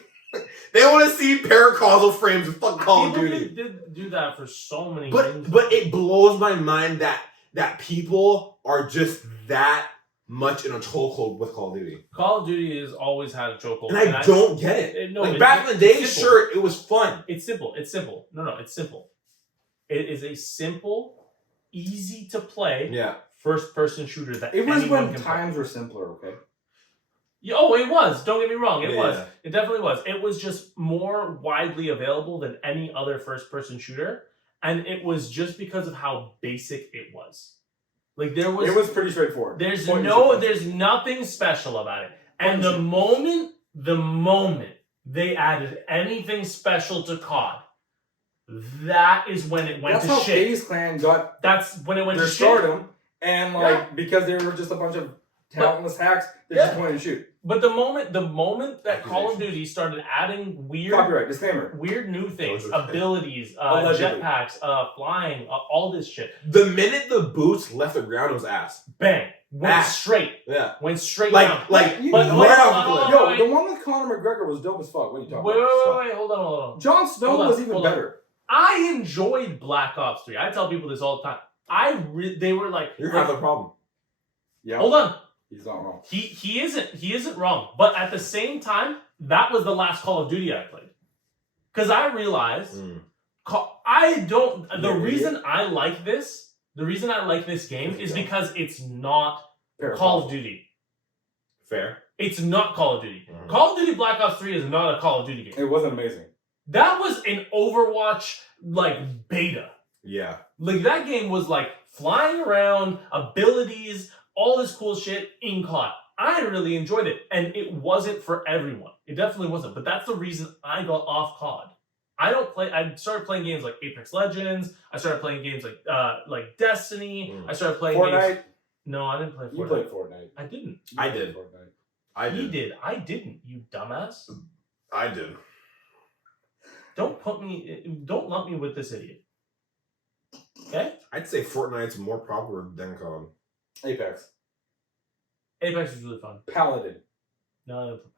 They want to see paracausal frames of fucking Call of Duty. People did do that for so many games. But it blows my mind that people are just that much in a chokehold with Call of Duty. Call of Duty has always had a chokehold. And I don't get it. Back in the day, sure, it was fun. It's simple. No, it's simple. It is a simple, easy to play first-person shooter that it was anyone when can times play. Were simpler, okay? Oh, it was. Don't get me wrong. It was. It definitely was. It was just more widely available than any other first-person shooter. And it was just because of how basic it was. Like, it was pretty straightforward. There's nothing special about it. And the moment they added anything special to COD, that is when it went to shit. That's how FaZe Clan got That's when it went to stardom. And, because they were just a bunch of talentless hacks, they just went and shoot. But the moment that Call of Duty started adding weird copyright disclaimer, weird new things, abilities, jetpacks, flying, all this shit. The minute the boots left the ground, it was ass. Bang. Went straight. Yeah. Went straight down. The one with Conor McGregor was dope as fuck. What are you talking about? Wait, hold on. Jon Snow was even better. I enjoyed Black Ops 3. I tell people this all the time. They were like, you have a problem. Yeah. Hold on. He's not wrong. He isn't wrong. But at the same time, that was the last Call of Duty I played. Because I realized the reason I like this game is because it's not Call of Duty. Fair. It's not Call of Duty. Call of Duty Black Ops 3 is not a Call of Duty game. It wasn't amazing. That was an Overwatch beta. Yeah. Like that game was flying around, abilities, all this cool shit in COD. I really enjoyed it, and it wasn't for everyone. It definitely wasn't. But that's the reason I got off COD. I started playing games like Apex Legends. I started playing games like Destiny. I started playing Fortnite. Games... No, I didn't play Fortnite. You played Fortnite. I didn't. I did. Fortnite. I did. He did. I didn't. You dumbass. I did. Don't lump me with this idiot. Okay? I'd say Fortnite's more popular than COD. Apex. Apex was really fun. Paladin. No, I didn't play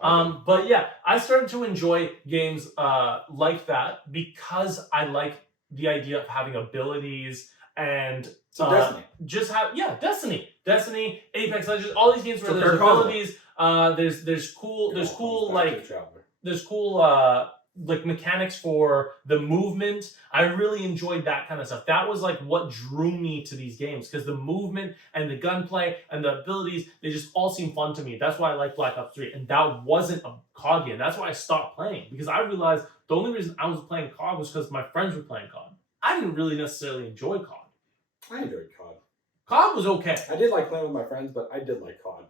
Paladin. But yeah, I started to enjoy games like that because I like the idea of having abilities and Destiny. Destiny, Apex Legends, all these games where there's abilities. There's cool like mechanics for the movement. I really enjoyed that kind of stuff. That was like what drew me to these games, because the movement and the gunplay and the abilities, they just all seem fun to me. That's why I like Black Ops 3. And that wasn't a COD game. That's why I stopped playing, because I realized the only reason I was playing COD was because my friends were playing COD. I didn't really necessarily enjoy COD. I enjoyed COD. COD was okay. I did like playing with my friends, but I did like COD.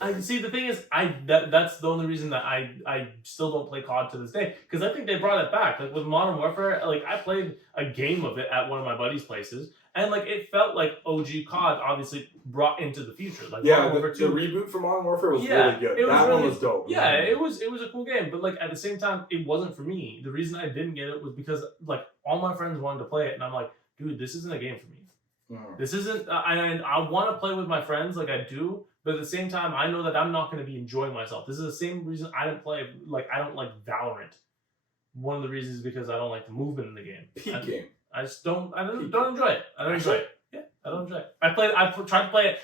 I see. The thing is, that's the only reason that I still don't play COD to this day, because I think they brought it back. Like with Modern Warfare, like I played a game of it at one of my buddies' places, and like it felt like OG COD obviously brought into the future. Like yeah, Modern Warfare 2, the reboot for Modern Warfare was really good. That one was dope. Yeah, it was a cool game, but like at the same time, it wasn't for me. The reason I didn't get it was because like all my friends wanted to play it, and I'm like, dude, this isn't a game for me. This isn't, I want to play with my friends like I do, but at the same time, I know that I'm not going to be enjoying myself. This is the same reason I didn't play, like, I don't like Valorant. One of the reasons is because I don't like the movement in the game. Peak game. I just don't enjoy it. I don't enjoy it. Yeah, I don't enjoy it. I've tried to play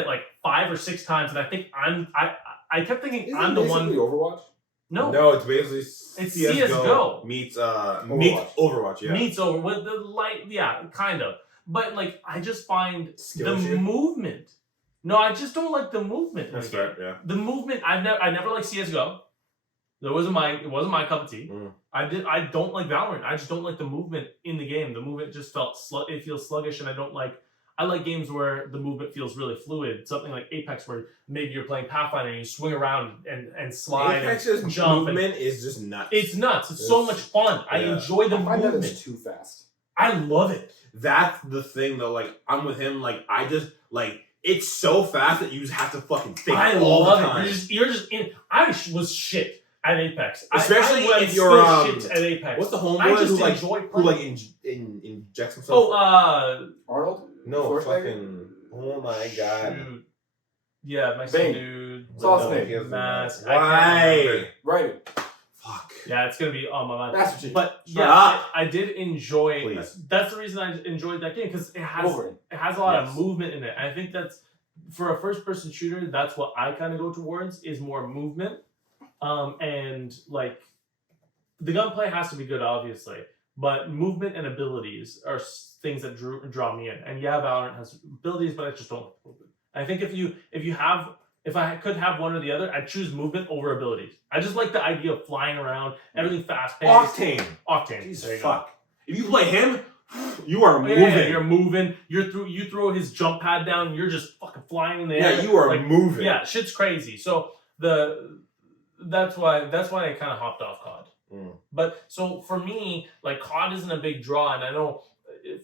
it like 5 or 6 times, and I think I kept thinking I'm the one. Overwatch? No, it's basically CSGO meets Overwatch, yeah. Meets over with the light, yeah, kind of. But like, I just find movement. No, I just don't like the movement. That's fair, yeah. The movement. I never liked CS:GO. It wasn't my cup of tea. I don't like Valorant. I just don't like the movement in the game. The movement just it feels sluggish, and I like games where the movement feels really fluid. Something like Apex, where maybe you're playing Pathfinder and you swing around and slide. Apex's and jump. Movement is just nuts. It's nuts. It's so much fun. Yeah. I enjoy the movement. That is too fast. I love it. That's the thing, though. Like, I'm with him. Like, I just like it's so fast that you just have to fucking think all the time. You're just in. I was shit at Apex, especially if you're shit at Apex. What's the homeboy who injects himself? Oh, Arnold? No, fucking. Oh my god. Shoot. Yeah, my dude. What's his name? Mask. Why? Right. Fuck. Yeah, it's gonna be on my mind. That's what you. But yeah, I did enjoy. Please. That's the reason I enjoyed that game, because it has a lot of movement in it. I think that's, for a first-person shooter, that's what I kind of go towards, is more movement. And like the gunplay has to be good, obviously, but movement and abilities are things that draw me in. And yeah, Valorant has abilities, but I just don't like movement. I think if I could have one or the other, I'd choose movement over abilities. I just like the idea of flying around, everything fast-paced. Octane. Jesus fuck. If you play him, you are moving. Yeah, you're moving. You throw his jump pad down, you're just fucking flying in the air. Yeah, you are moving. Yeah, shit's crazy. So that's why I kind of hopped off COD. But so for me, like, COD isn't a big draw, and I know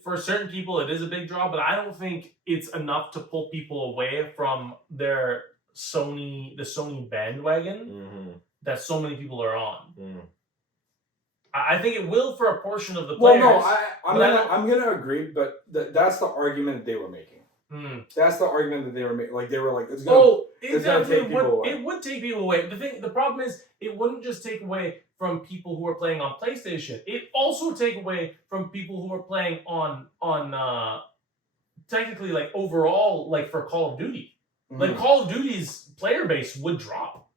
for certain people it is a big draw, but I don't think it's enough to pull people away from the Sony bandwagon that so many people are on. I think it will for a portion of the players. Well, no, I'm gonna agree, but that's the argument that they were making. That's the argument that they were making. Like, they were like, it's gonna take people away. It would take people away. The problem is, it wouldn't just take away from people who are playing on PlayStation. It also take away from people who are playing on technically, like, overall, like, for Call of Duty. Like, Call of Duty's player base would drop.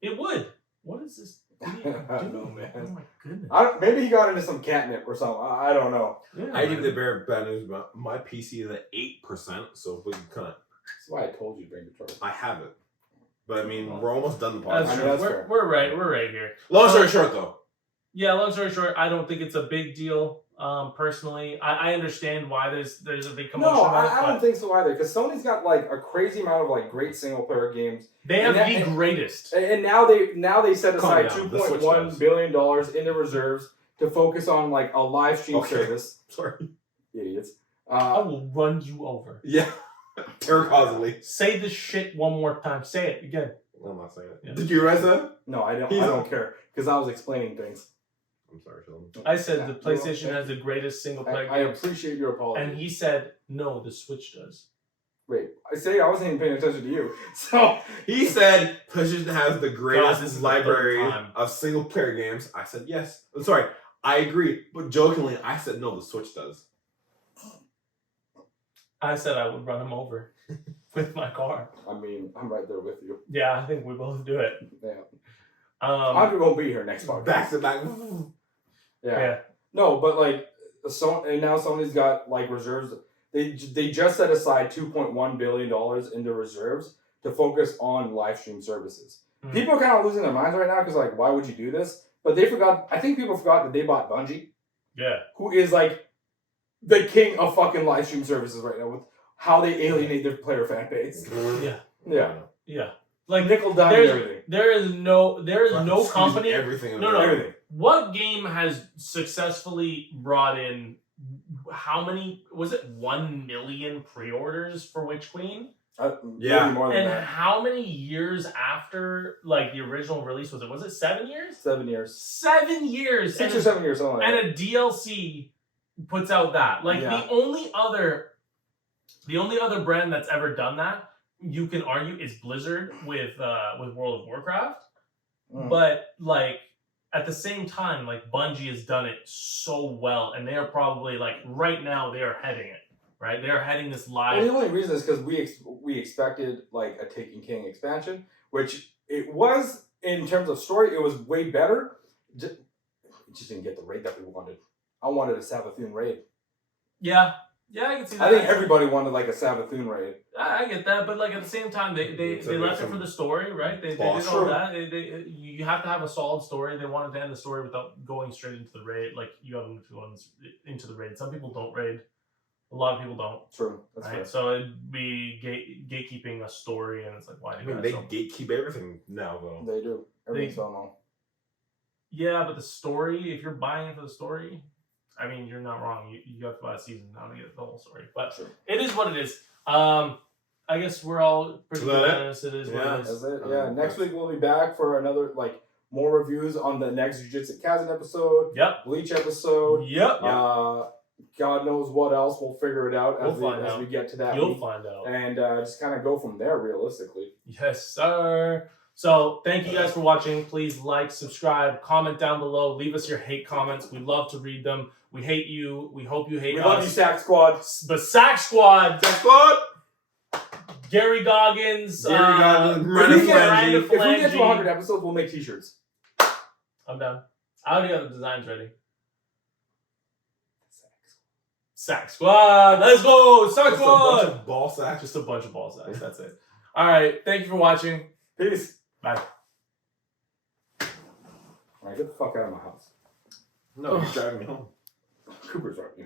It would. What is this? I don't know, man. Oh my goodness. Maybe he got into some catnip or something. I don't know. Yeah, I give the bare bad news about my PC is at 8%, so we can kind of. That's why I told you to bring the charger. I have it, but I mean, we're almost done the podcast. We're right here. Long story short, though, Yeah, long story short, I don't think it's a big deal. Personally, I understand why there's a big commotion. No, about it, I don't think so either. Because Sony's got like a crazy amount of like great single player games. They have the greatest. And now they set aside Calm down, $2.1 billion into reserves to focus on like a live stream service. Sorry, idiots. I will run you over. Yeah, causally. Say this shit one more time. Say it again. I'm not saying it. Yeah. Did you realize that? No, I don't. I don't care because I was explaining things. I'm sorry, Sheldon. I said the PlayStation has the greatest single player I games. appreciate your apology. And he said, no, the Switch does. Wait, I wasn't even paying attention to you. So He said PlayStation has the greatest this is the library third time. of single player games. I said yes. I'm sorry, I agree. But jokingly, I said no, the Switch does. I said I would run him over with my car. I mean, I'm right there with you. Yeah, I think we both do it. Yeah. Andre won't be here next podcast. Back to back. Yeah. No, but like, and now Sony's got like reserves. They just set aside $2.1 billion into reserves to focus on live stream services. Mm. People are kind of losing their minds right now because like, why would you do this? But they forgot. I think people forgot that they bought Bungie. Yeah. Who is like the king of fucking live stream services right now with how they alienate their player fan base. Yeah. Yeah. Yeah. Like nickel dime everything. There is no company. Everything. No. Everything. What game has successfully brought in how many? Was it 1 million pre-orders for Witch Queen? Yeah. Maybe more than And that. how many years after like the original release was it? Was it 7 years? 7 years. 7 years. 6 or 7 years. Something like And a DLC puts out that. Like the only other brand that's ever done that, you can argue, is Blizzard with World of Warcraft. Mm. But like at the same time, like Bungie has done it so well, and they are probably like right now they are heading it. Right, they are heading this live. Well, the only reason is because we expected like a Taken King expansion, which it was in terms of story, it was way better. It just didn't get the raid that we wanted. I wanted a Savathun raid. Yeah, I can see that. I think everybody wanted like a Savathun raid. I get that, but like at the same time, they left it for the story, right? They did all that. You have to have a solid story. They wanted to end the story without going straight into the raid. Like you have to go into the raid. Some people don't raid. A lot of people don't. True. That's right. fair. So it'd be gatekeeping a story, and it's like, why do you guys they gatekeep everything now, though. They do. Everything's so long. Yeah, but the story, if you're buying it for the story, I mean, you're not wrong. You have to buy a season now to get the whole story. But it is what it is. I guess we're all pretty unanimous. It is what it is. That's it. Yeah. Next week we'll be back for another more reviews on the next Jujutsu Kaisen episode. Yep. Bleach episode. Yep. God knows what else. We'll figure it out as we get to that. You'll find out. And just kind of go from there, realistically. Yes, sir. So thank you guys for watching. Please like, subscribe, comment down below. Leave us your hate comments. We love to read them. We hate you. We hope you hate us. We love you, Sac Squad. The Sac Squad. Sac Squad. Gary Goggins. If we get to 100 episodes, we'll make t-shirts. I'm down. I already got the designs ready. Sac Squad. Let's go. Sac Squad. Just a bunch of ball sacks. Just a bunch of ball sacks. That's it. All right. Thank you for watching. Peace. Bye. All right, get the fuck out of my house. No, you're driving me home. Cooper's right.